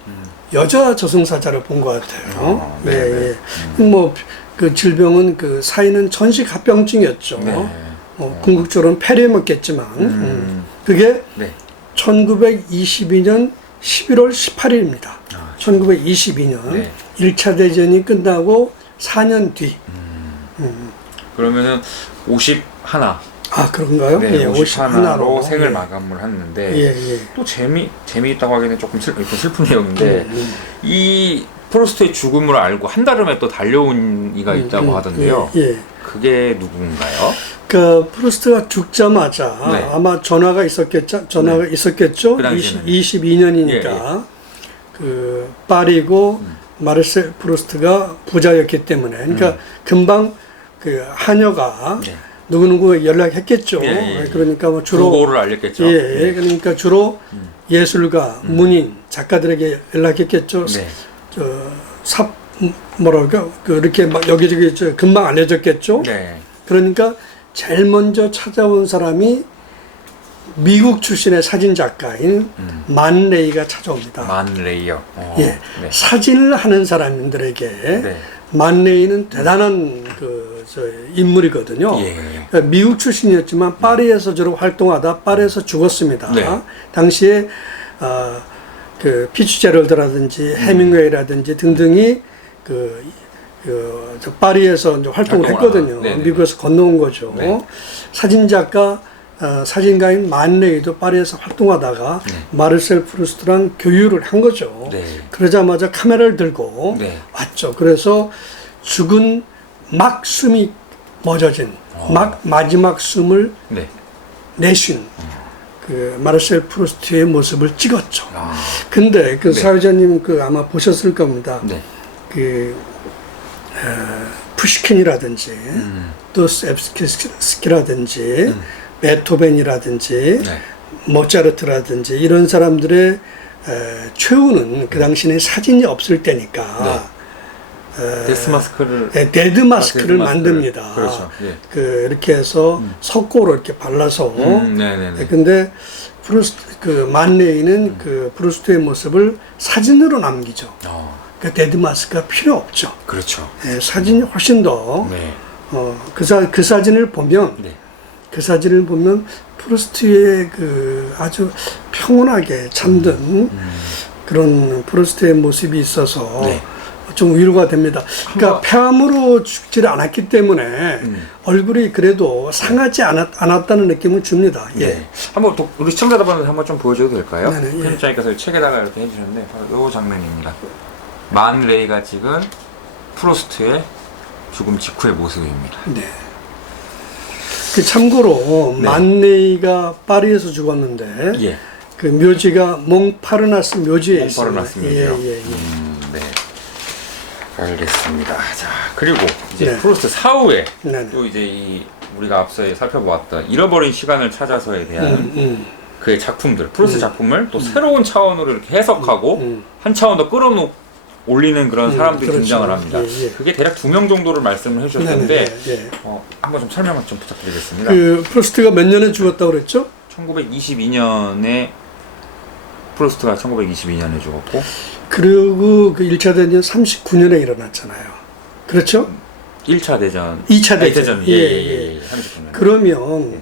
여자 저승사자를 본 것 같아요. 네, 예, 예. 뭐 그 질병은 그 사인은 천식합병증이었죠. 네. 궁극적으로는 폐렴이었겠지만 그게 네. 1922년 11월 18일입니다. 1922년 네. 1차 대전이 끝나고 4년 뒤. 그러면은 51. 아, 그런가요? 네, 예, 51로 51로. 생을 예. 마감을 했는데 예, 예. 또 재미있다고 하기는 조금 슬픈 내용인데 이 프로스트의 죽음을 알고 한 달 후에 또 달려온 이가 있다고 하던데요. 예, 예. 그게 누군가요? 그 프루스트가 죽자마자 네. 아마 전화가 있었겠죠. 그 당시에는. 22년이니까 예, 예. 그 파리고 마르셀 프루스트가 부자였기 때문에 그러니까 금방 그 하녀가 네. 누구누구 연락했겠죠. 예, 예, 예. 그러니까 뭐 주로 부고를 알렸겠죠. 예, 예. 그러니까 주로 예술가, 문인, 작가들에게 연락했겠죠. 네. 뭐랄까 이렇게 막 여기저기 금방 알려졌겠죠. 네. 그러니까 제일 먼저 찾아온 사람이 미국 출신의 사진 작가인 만 레이가 찾아옵니다. 만 레이요. 예, 네. 사진을 하는 사람들에게 네. 만 레이는 대단한 인물이거든요. 예. 그러니까 미국 출신이었지만 파리에서 주로 활동하다 파리에서 죽었습니다. 네. 당시에 그 피츠제럴드라든지 해밍웨이라든지 등등이 저 파리에서 이제 활동을 했거든요. 네네. 미국에서 건너온 거죠. 네. 사진가인 만레이도 파리에서 활동하다가 네. 마르셀 프루스트랑 교류를 한 거죠. 네. 그러자마자 카메라를 들고 네. 왔죠. 그래서 죽은 막 숨이 멎어진 마지막 숨을 네. 내쉰 그 마르셀 프루스트의 모습을 찍었죠. 아. 근데 그 네. 사회자님 아마 보셨을 겁니다. 네. 푸시킨이라든지 도스토옙스키라든지 베토벤이라든지 네. 모차르트라든지 이런 사람들의 최후는 그 당시에 사진이 없을 때니까 데스마스크를 데드 마스크를 데스마스크를. 만듭니다. 그렇죠. 예. 이렇게 해서 석고로 이렇게 발라서 네네네. 근데 그 만레이는 그 프루스트의 모습을 사진으로 남기죠. 그 데드 마스크가 필요 없죠. 그렇죠. 예, 사진이 훨씬 더 네. 그 사진을 보면 네. 프루스트의 그 아주 평온하게 잠든 그런 프루스트의 모습이 있어서 네. 좀 위로가 됩니다. 그러니까 폐암으로 죽지를 않았기 때문에 얼굴이 그래도 상하지 않았다는 느낌을 줍니다. 예. 네. 한번 우리 시청자분들 한번 좀 보여줘도 될까요? 네네, 예. 편집장님께서 책에다가 이렇게 해주셨는데 바로 이 장면입니다. 만 레이가 찍은 프로스트의 죽음 직후의 모습입니다. 네. 그 참고로 네. 만레이가 파리에서 죽었는데 예. 그 묘지가 몽파르나스 묘지에 있어요. 몽파르나스 묘지요. 예. 네. 알겠습니다. 자, 그리고 이제 네. 프로스트 사후에 네네. 또 이제 우리가 앞서 살펴보았던 잃어버린 시간을 찾아서에 대한 그의 작품들, 프로스트 작품을 또 새로운 차원으로 이렇게 해석하고 한 차원 더 올리는 그런 사람들이 그렇죠. 등장을 합니다. 예, 예. 그게 대략 2명 정도를 말씀을 해주셨는데 네네, 예. 한번 좀 설명을 좀 부탁드리겠습니다. 그 프루스트가 몇 년에 죽었다고 그랬죠? 1922년에 프루스트가 1922년에 죽었고. 그리고 그 1차 대전 39년에 일어났잖아요. 그렇죠? 1차 대전. 2차 대전. 예. 39년. 그러면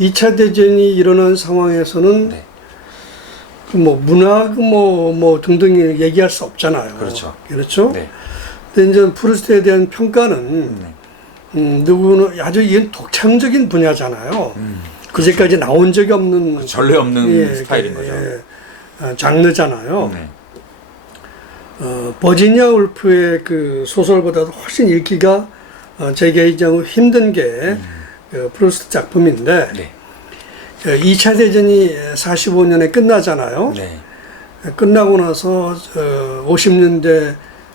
2차 대전이 일어난 상황에서는 네. 뭐 문학 뭐 등등 얘기할 수 없잖아요. 그렇죠. 그렇죠? 네. 근데 이제 프루스트에 대한 평가는 누구는 아주 이건 독창적인 분야잖아요. 그제까지 나온 적이 없는 전례 없는 스타일인 거죠. 장르잖아요. 네. 버지니아 울프의 그 소설보다도 훨씬 읽기가 제 개인적으로 힘든 게 그 프루스트 작품인데 네. 2차 대전이 45년에 끝나잖아요. 네. 끝나고 나서 50년대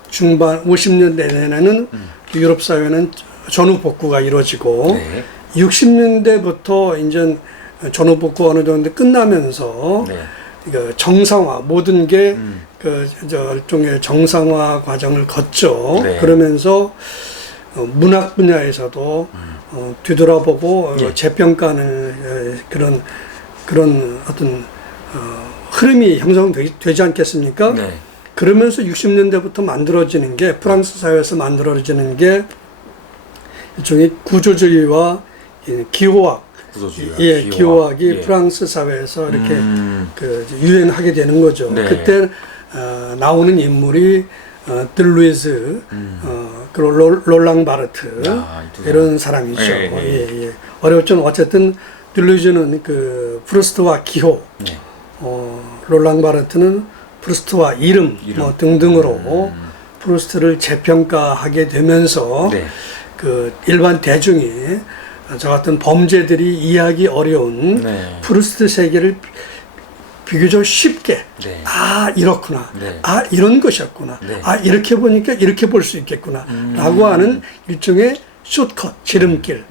중반, 50년대 내내는 유럽 사회는 전후 복구가 이루어지고 네. 60년대부터 이제 전후 복구 어느 정도 끝나면서 네. 그 정상화 모든 게 그 일종의 정상화 과정을 걷죠. 네. 그러면서 문학 분야에서도 뒤돌아보고 예. 재평가하는 그런 어떤 흐름이 형성되지 않겠습니까? 네. 그러면서 60년대부터 만들어지는 게 프랑스 사회에서 만들어지는 게 일종의 구조주의와 기호학, 구조주의와 기호학이 예. 프랑스 사회에서 이렇게 그 유행하게 되는 거죠. 네. 그때 나오는 인물이 들루이즈, 그리고 롤랑 바르트 이런 사람이죠. 예. 어렵지만 어쨌든 들루이즈는 그 프루스트와 기호, 네. 롤랑 바르트는 프루스트와 이름. 뭐 등등으로 프루스트를 재평가하게 되면서 네. 그 일반 대중이 저 같은 범죄들이 이해하기 어려운 네. 프루스트 세계를 비교적 쉽게 네. 아 이렇구나, 네. 아 이런 것이었구나, 네. 아 이렇게 보니까 이렇게 볼 수 있겠구나 라고 하는 일종의 숏컷, 지름길,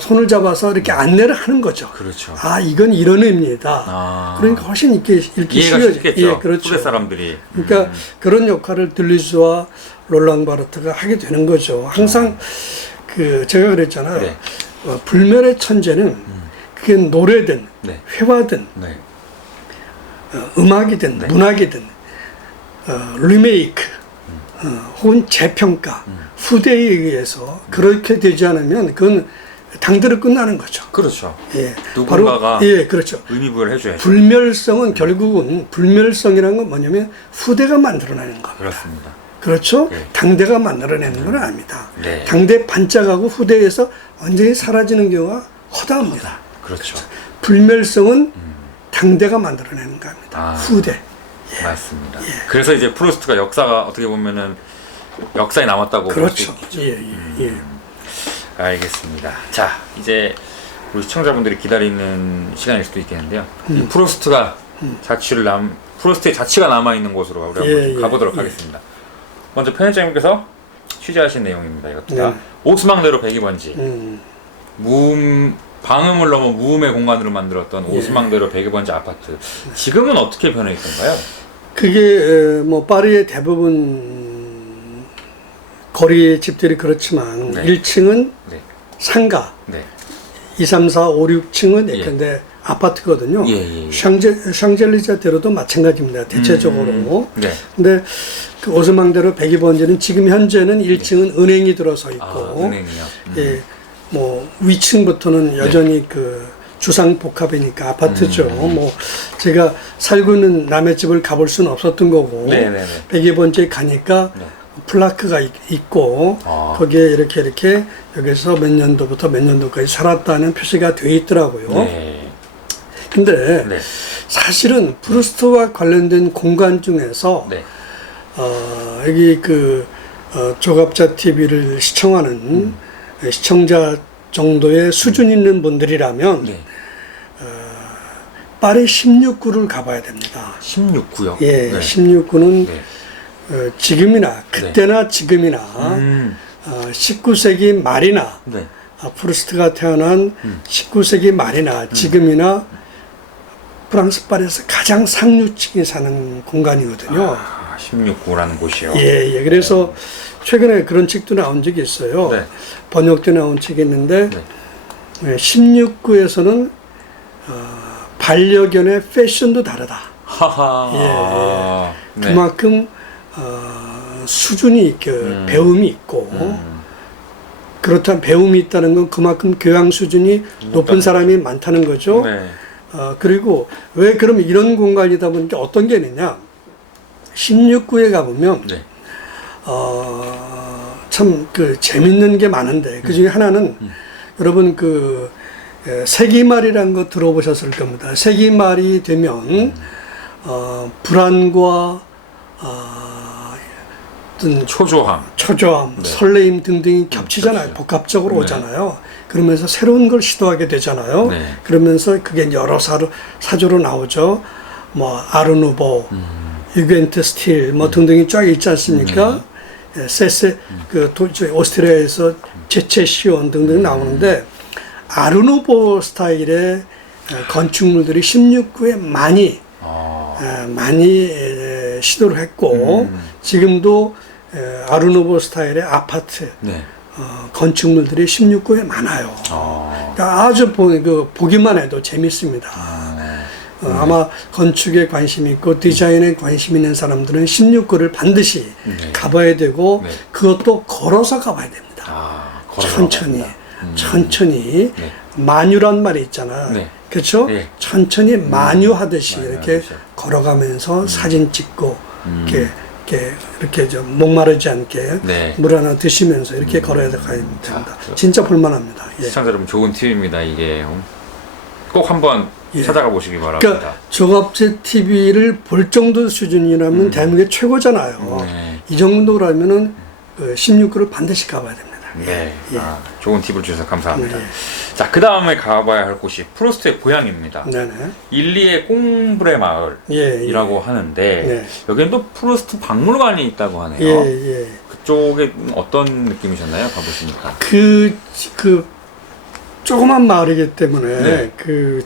손을 잡아서 이렇게 안내를 하는 거죠. 그렇죠. 아 이건 이런 의미다. 그러니까 훨씬 읽기 이해가 쉬워져. 쉽겠죠. 예, 그렇죠. 후대 사람들이. 그러니까 그런 역할을 들리즈와 롤랑 바르트가 하게 되는 거죠. 항상 그 제가 그랬잖아요. 네. 불멸의 천재는 그게 노래든 네. 회화든 네. 음악이든 네. 문학이든 리메이크 혹은 재평가 후대에 의해서 그렇게 되지 않으면 그건 당대로 끝나는 거죠. 그렇죠. 예. 누군가가 바로, 예, 그렇죠. 의미부여를 해줘야죠. 불멸성은 결국은 불멸성이라는 건 뭐냐면 후대가 만들어내는 겁니다. 그렇습니다. 그렇죠? 네. 당대가 만들어내는 건 아닙니다. 네. 당대 반짝하고 후대에서 완전히 사라지는 경우가 허다합니다. 그렇죠. 불멸성은 당대가 만들어내는 겁니다. 후대. 맞습니다. 그래서 이제 프루스트가 역사가 어떻게 보면은 역사에 남았다고 볼 수 그렇죠. 있죠. 예. 알겠습니다. 자, 이제 우리 시청자분들이 기다리는 시간일 수도 있겠는데요. 이 프루스트가 프루스트의 자취가 남아 있는 곳으로 우리 한번 가보도록 하겠습니다. 먼저 편집장님께서 취재하신 내용입니다. 이것도 다 오스망대로 102번지. 방음을 넘어 무음의 공간으로 만들었던 오스망대로 102번지 아파트. 지금은 어떻게 변해 있던가요? 그게 뭐 파리의 대부분 거리 집들이 그렇지만 네. 1층은 네. 상가, 네. 2, 3, 4, 5, 6층은 예. 예컨대 아파트거든요. 예. 샹젤리제대로도 마찬가지입니다. 대체적으로. 네. 근데 그 오스망대로 102번지는 지금 현재는 1층은 은행이 들어서 있고, 은행이요. 예, 뭐 위층부터는 여전히 그 주상복합이니까 아파트죠. 뭐 제가 살고 있는 남의 집을 가볼 수는 없었던 거고, 102번지에 가니까 플라크가 있고 거기에 이렇게 여기서 몇 년도부터 몇 년도까지 살았다는 표시가 되어 있더라고요. 근데 사실은 프루스트와 관련된 공간 중에서 여기 그 조갑자 TV를 시청하는 시청자 정도의 수준 있는 분들이라면 파리 16구를 가봐야 됩니다. 16구요? 예, 16구는 지금이나 그때나 지금이나 19세기 말이나 프루스트가 태어난 19세기 말이나 지금이나 프랑스 파리에서 가장 상류층이 사는 공간이거든요. 16구라는 곳이요? 예. 그래서 최근에 그런 책도 나온 적이 있어요. 번역돼 나온 책이 있는데 16구에서는 반려견의 패션도 다르다. 하하. 예. 네. 그만큼 수준이 배움이 있고 그렇다면 배움이 있다는 건 그만큼 교양 수준이 높은 사람이 많다는 거죠. 네. 그리고 왜 그러면 이런 공간이다 보니까 어떤 게 있느냐? 16구에 가보면 네. 참 재밌는 게 많은데 그 중에 하나는 여러분 세기말이라는 거 들어보셨을 겁니다. 세기말이 되면 불안과 어떤 초조함, 네. 설레임 등등이 겹치잖아요. 겹치죠. 복합적으로 네. 오잖아요. 그러면서 새로운 걸 시도하게 되잖아요. 네. 그러면서 그게 여러 사조로 나오죠. 뭐 아르누보, 유겐트 스틸 뭐 등등이 쫙 있지 않습니까? 세세 오스트리아에서 제체시온 등등 나오는데 아르누보 스타일의 건축물들이 16구에 많이 시도를 했고 지금도 아르누보 스타일의 아파트 네. 건축물들이 16구에 많아요. 그러니까 아주 보기만 해도 재밌습니다. 아마 건축에 관심 있고 디자인에 관심 있는 사람들은 16구를 반드시 네. 가봐야 되고 네. 그것도 걸어서 가봐야 됩니다. 천천히. 네. 만유란 말이 있잖아. 네. 그렇죠? 네. 천천히 만유하듯이 이렇게 만유하듯이. 걸어가면서 사진 찍고 이렇게 좀 목마르지 않게 네. 물 하나 드시면서 이렇게 걸어야 됩니다. 그렇죠. 진짜 볼만합니다. 예. 시청자 여러분 좋은 팁입니다. 이게 꼭 한번 예. 찾아가 보시기 바랍니다. 그러니까 조갑제 TV를 볼 정도 수준이라면 대한민국의 최고잖아요. 네. 이 정도라면은 16구를 반드시 가봐야 됩니다. 네. 예. 좋은 팁을 주셔서 감사합니다. 네. 자, 그 다음에 가봐야 할 곳이 프루스트의 고향입니다. 네네. 일리의 꽁브레 마을이라고 하는데 네. 여기는 또 프루스트 박물관이 있다고 하네요. 예. 그쪽에 어떤 느낌이셨나요? 가보시니까. 그 조그만 마을이기 때문에 네.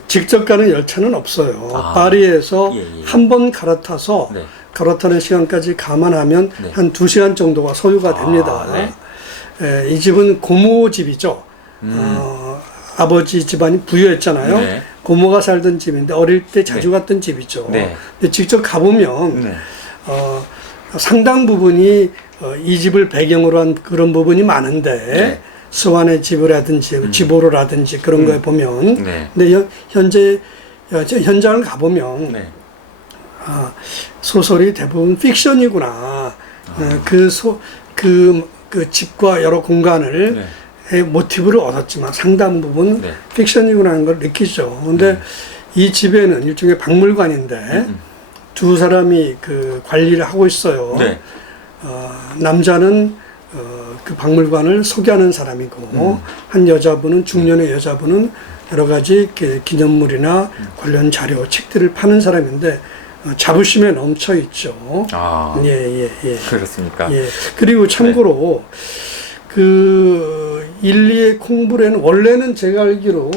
직접 가는 열차는 없어요. 아. 파리에서 예. 한 번 갈아타서 네. 갈아타는 시간까지 감안하면 네. 한 2시간 정도가 소요가 됩니다. 네. 이 집은 고모 집이죠. 아버지 집안이 부유했잖아요. 네. 고모가 살던 집인데 어릴 때 자주 네. 갔던 집이죠. 네. 근데 직접 가보면 네. 상당 부분이 이 집을 배경으로 한 그런 부분이 많은데 네. 스완의 집이라든지 지보로라든지 그런 거에 보면 네. 근데 현장을 가보면 네. 소설이 대부분 픽션이구나. 그 집과 여러 공간을 모티브를 얻었지만 상당 부분 네. 픽션이구나 하는 걸 느끼죠. 근데 이 집에는 일종의 박물관인데 두 사람이 관리를 하고 있어요. 네. 남자는 그 박물관을 소개하는 사람이고 한 여자분은 중년의 여자분은 여러 가지 기념물이나 관련 자료, 책들을 파는 사람인데 자부심에 넘쳐 있죠. 예. 그렇습니까? 예. 그리고 참고로 일리의 콩브레는 원래는 제가 알기로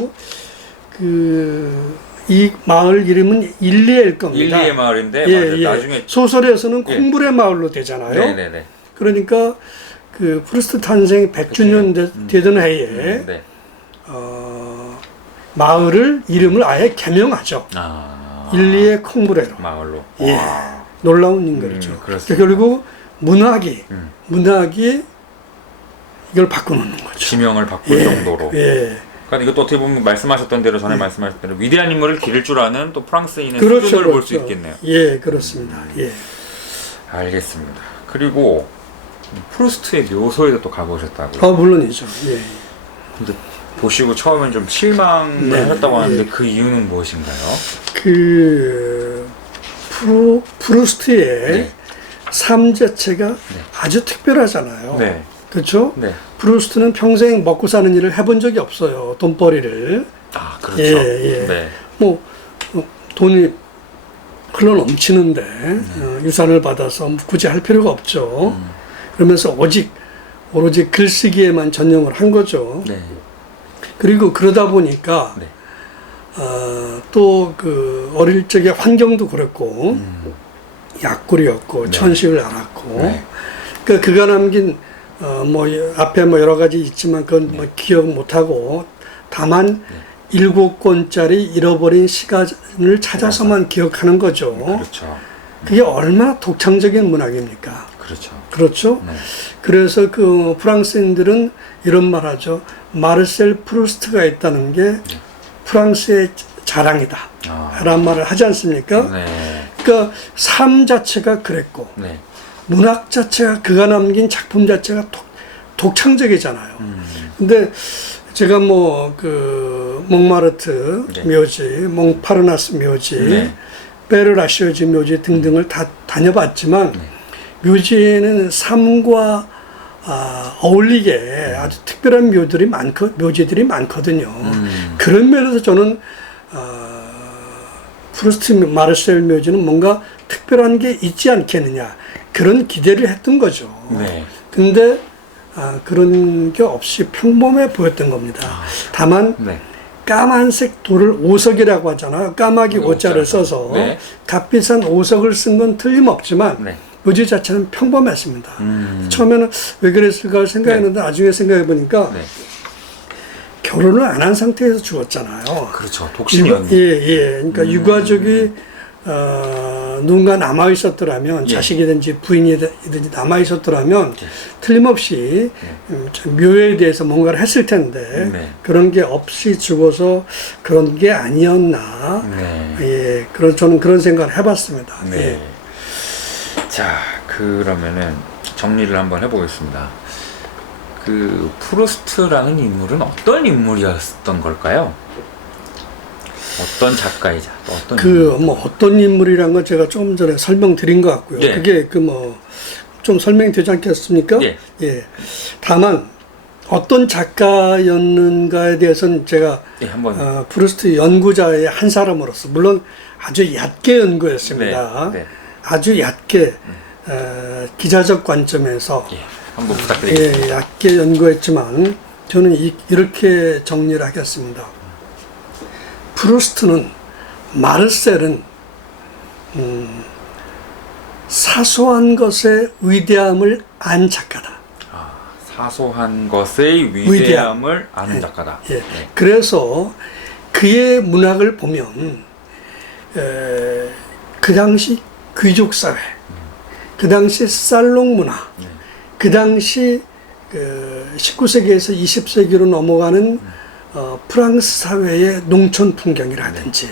이 마을 이름은 일리에일 겁니다. 일리의 마을인데 예. 나중에 소설에서는 콩브레 마을로 되잖아요. 네네네. 그러니까 프루스트 탄생 100주년 되던 해에 네. 마을을 이름을 아예 개명하죠. 일리의 콩브레로. 마을로. 예. 놀라운 인물이죠. 그렇습니다. 결국 문학이 이걸 바꿔놓는 거죠. 지명을 바꿀 정도로. 예. 그러니까 이것도 어떻게 보면 말씀하셨던 대로 전에 말씀하셨던 대로 위대한 인물을 기를 줄 아는 또 프랑스인의 그렇죠, 수준을 볼 수 있겠네요. 예, 그렇습니다. 예. 알겠습니다. 그리고 프루스트의 묘소에도 또 가보셨다고요? 물론이죠. 예. 근데 보시고 처음엔 좀 실망을 네, 하셨다고 하는데 예. 그 이유는 무엇인가요? 프루스트의 네. 삶 자체가 아주 특별하잖아요. 네. 그렇죠? 네. 프루스트는 평생 먹고 사는 일을 해본 적이 없어요. 돈벌이를. 그렇죠. 예. 네. 돈이 흘러 넘치는데 유산을 받아서 굳이 할 필요가 없죠. 그러면서 오로지 글쓰기에만 전념을 한 거죠. 네. 그리고 그러다 보니까 네. 또 어릴 적에 환경도 그랬고 약골이었고 네. 천식을 알았고 네. 그러니까 그가 남긴 앞에 여러 가지 있지만 그건 기억 못하고 다만 7권짜리 잃어버린 시간을 찾아서만 기억하는 거죠. 그렇죠. 그게 얼마나 독창적인 문학입니까? 그렇죠. 그렇죠? 네. 그래서 그 프랑스인들은 이런 말 하죠. 마르셀 프루스트가 있다는 게 프랑스의 자랑이다. 라는 말을 하지 않습니까? 네. 그러니까 삶 자체가 그랬고 네. 문학 자체가 그가 남긴 작품 자체가 독창적이잖아요. 근데 제가 뭐 그 몽마르트 네. 묘지, 몽파르나스 묘지, 네. 베르라시오지 묘지 등등을 다 다녀봤지만 묘지에는 삶과 어울리게 아주 특별한 묘지들이 많거든요. 그런 면에서 저는 프루스트 마르셀 묘지는 뭔가 특별한 게 있지 않겠느냐 그런 기대를 했던 거죠. 네. 근데 그런 게 없이 평범해 보였던 겁니다. 다만 네. 까만색 돌을 오석이라고 하잖아요. 까마귀 오자를 써서 네. 값비싼 오석을 쓴 건 틀림없지만 네. 묘지 자체는 평범했습니다. 처음에는 왜 그랬을까 생각했는데 나중에 생각해 보니까 네. 결혼을 안 한 상태에서 죽었잖아요. 그렇죠. 독신이었는데. 예. 그러니까 유가족이 누군가 남아 있었더라면 예. 자식이든지 부인이든지 남아 있었더라면 틀림없이 묘에 대해서 뭔가를 했을 텐데 네. 그런 게 없이 죽어서 그런 게 아니었나. 네. 예, 저는 그런 생각을 해봤습니다. 네. 예. 자, 그러면은 정리를 한번 해보겠습니다. 그 프루스트라는 인물은 어떤 인물이었던 걸까요? 어떤 작가이자 또 어떤 어떤 인물이란 건 제가 조금 전에 설명드린 것 같고요. 예. 그게 좀 설명되지 않겠습니까? 예. 예. 다만 어떤 작가였는가에 대해서는 제가 예, 한번 프루스트 연구자의 한 사람으로서 물론 아주 얕게 연구했습니다. 네. 네. 아주 얕게 기자적 관점에서 예, 한번 부탁드리겠습니다. 예, 얕게 연구했지만 저는 이렇게 정리를 하겠습니다. 프루스트는 마르셀은 사소한 것의 위대함을 안 작가다. 사소한 것의 위대함을 아는 작가다. 예. 네. 그래서 그의 문학을 보면 그 당시 귀족 사회, 그 당시 살롱 문화, 그 당시 19세기에서 20세기로 넘어가는 프랑스 사회의 농촌 풍경이라든지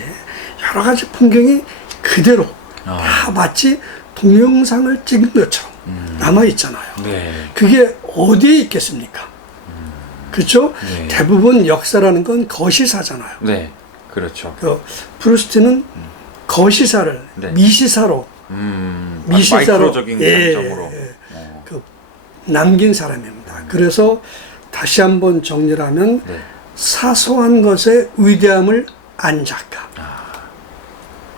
여러 가지 풍경이 그대로 다 마치 동영상을 찍은 것처럼 남아 있잖아요. 네. 그게 어디에 있겠습니까? 그렇죠? 네. 대부분 역사라는 건 거시사잖아요. 네. 그렇죠. 프루스트는 거시사를 네. 미시사로 마이크로적인 관점으로 남긴 사람입니다. 그래서 다시 한번 정리를 하면 네. 사소한 것의 위대함을 안 작가.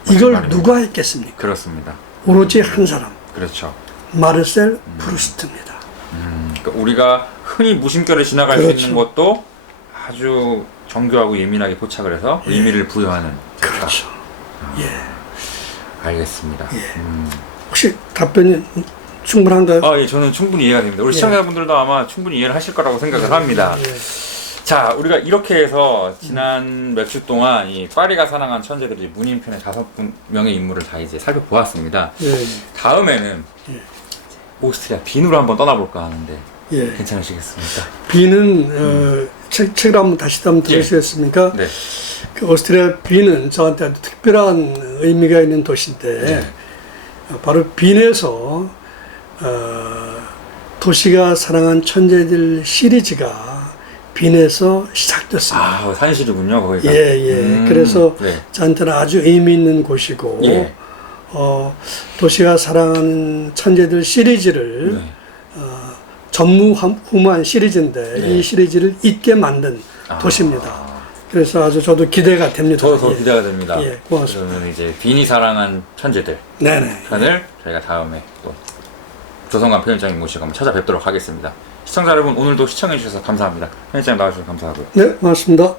이걸 말입니다. 누가 했겠습니까? 그렇습니다. 오로지 한 사람. 그렇죠. 마르셀 프루스트입니다. 그러니까 우리가 흔히 무심결에 지나갈 그렇죠. 수 있는 것도 아주 정교하고 예민하게 포착을 해서 의미를 부여하는 작가. 그렇죠. 예. 알겠습니다. 혹시 답변이 충분한가요? 예, 저는 충분히 이해가 됩니다. 우리 시청자분들도 아마 충분히 이해를 하실 거라고 생각을 합니다. 예. 자, 우리가 이렇게 해서 지난 몇 주 동안 이 파리가 사랑한 천재들이 문인편의 5명의 인물을 다 이제 살펴보았습니다. 예. 다음에는 예. 오스트리아 빈으로 한번 떠나볼까 하는데 예. 괜찮으시겠습니까? 비는 책을 한번 다시 한번 들으시겠습니까? 네. 그 오스트리아 비는 저한테 아주 특별한 의미가 있는 도시인데 바로 빈에서 도시가 사랑한 천재들 시리즈가 빈에서 시작됐습니다. 산실이군요, 거기가. 예. 그래서 네. 저한테는 아주 의미 있는 곳이고 예. 도시가 사랑하는 천재들 시리즈를 네. 전무후무한 시리즈인데 네. 이 시리즈를 잊게 만든 도시입니다. 그래서 아주 저도 기대가 됩니다. 더 예. 기대가 됩니다. 예, 고맙습니다. 그러면 이제 빈이 사랑한 천재들 네네. 편을 저희가 다음에 또 조성관 편집장님 모시고 한번 찾아뵙도록 하겠습니다. 시청자 여러분 오늘도 시청해주셔서 감사합니다. 편집장님 나와주셔서 감사하고요. 네, 고맙습니다.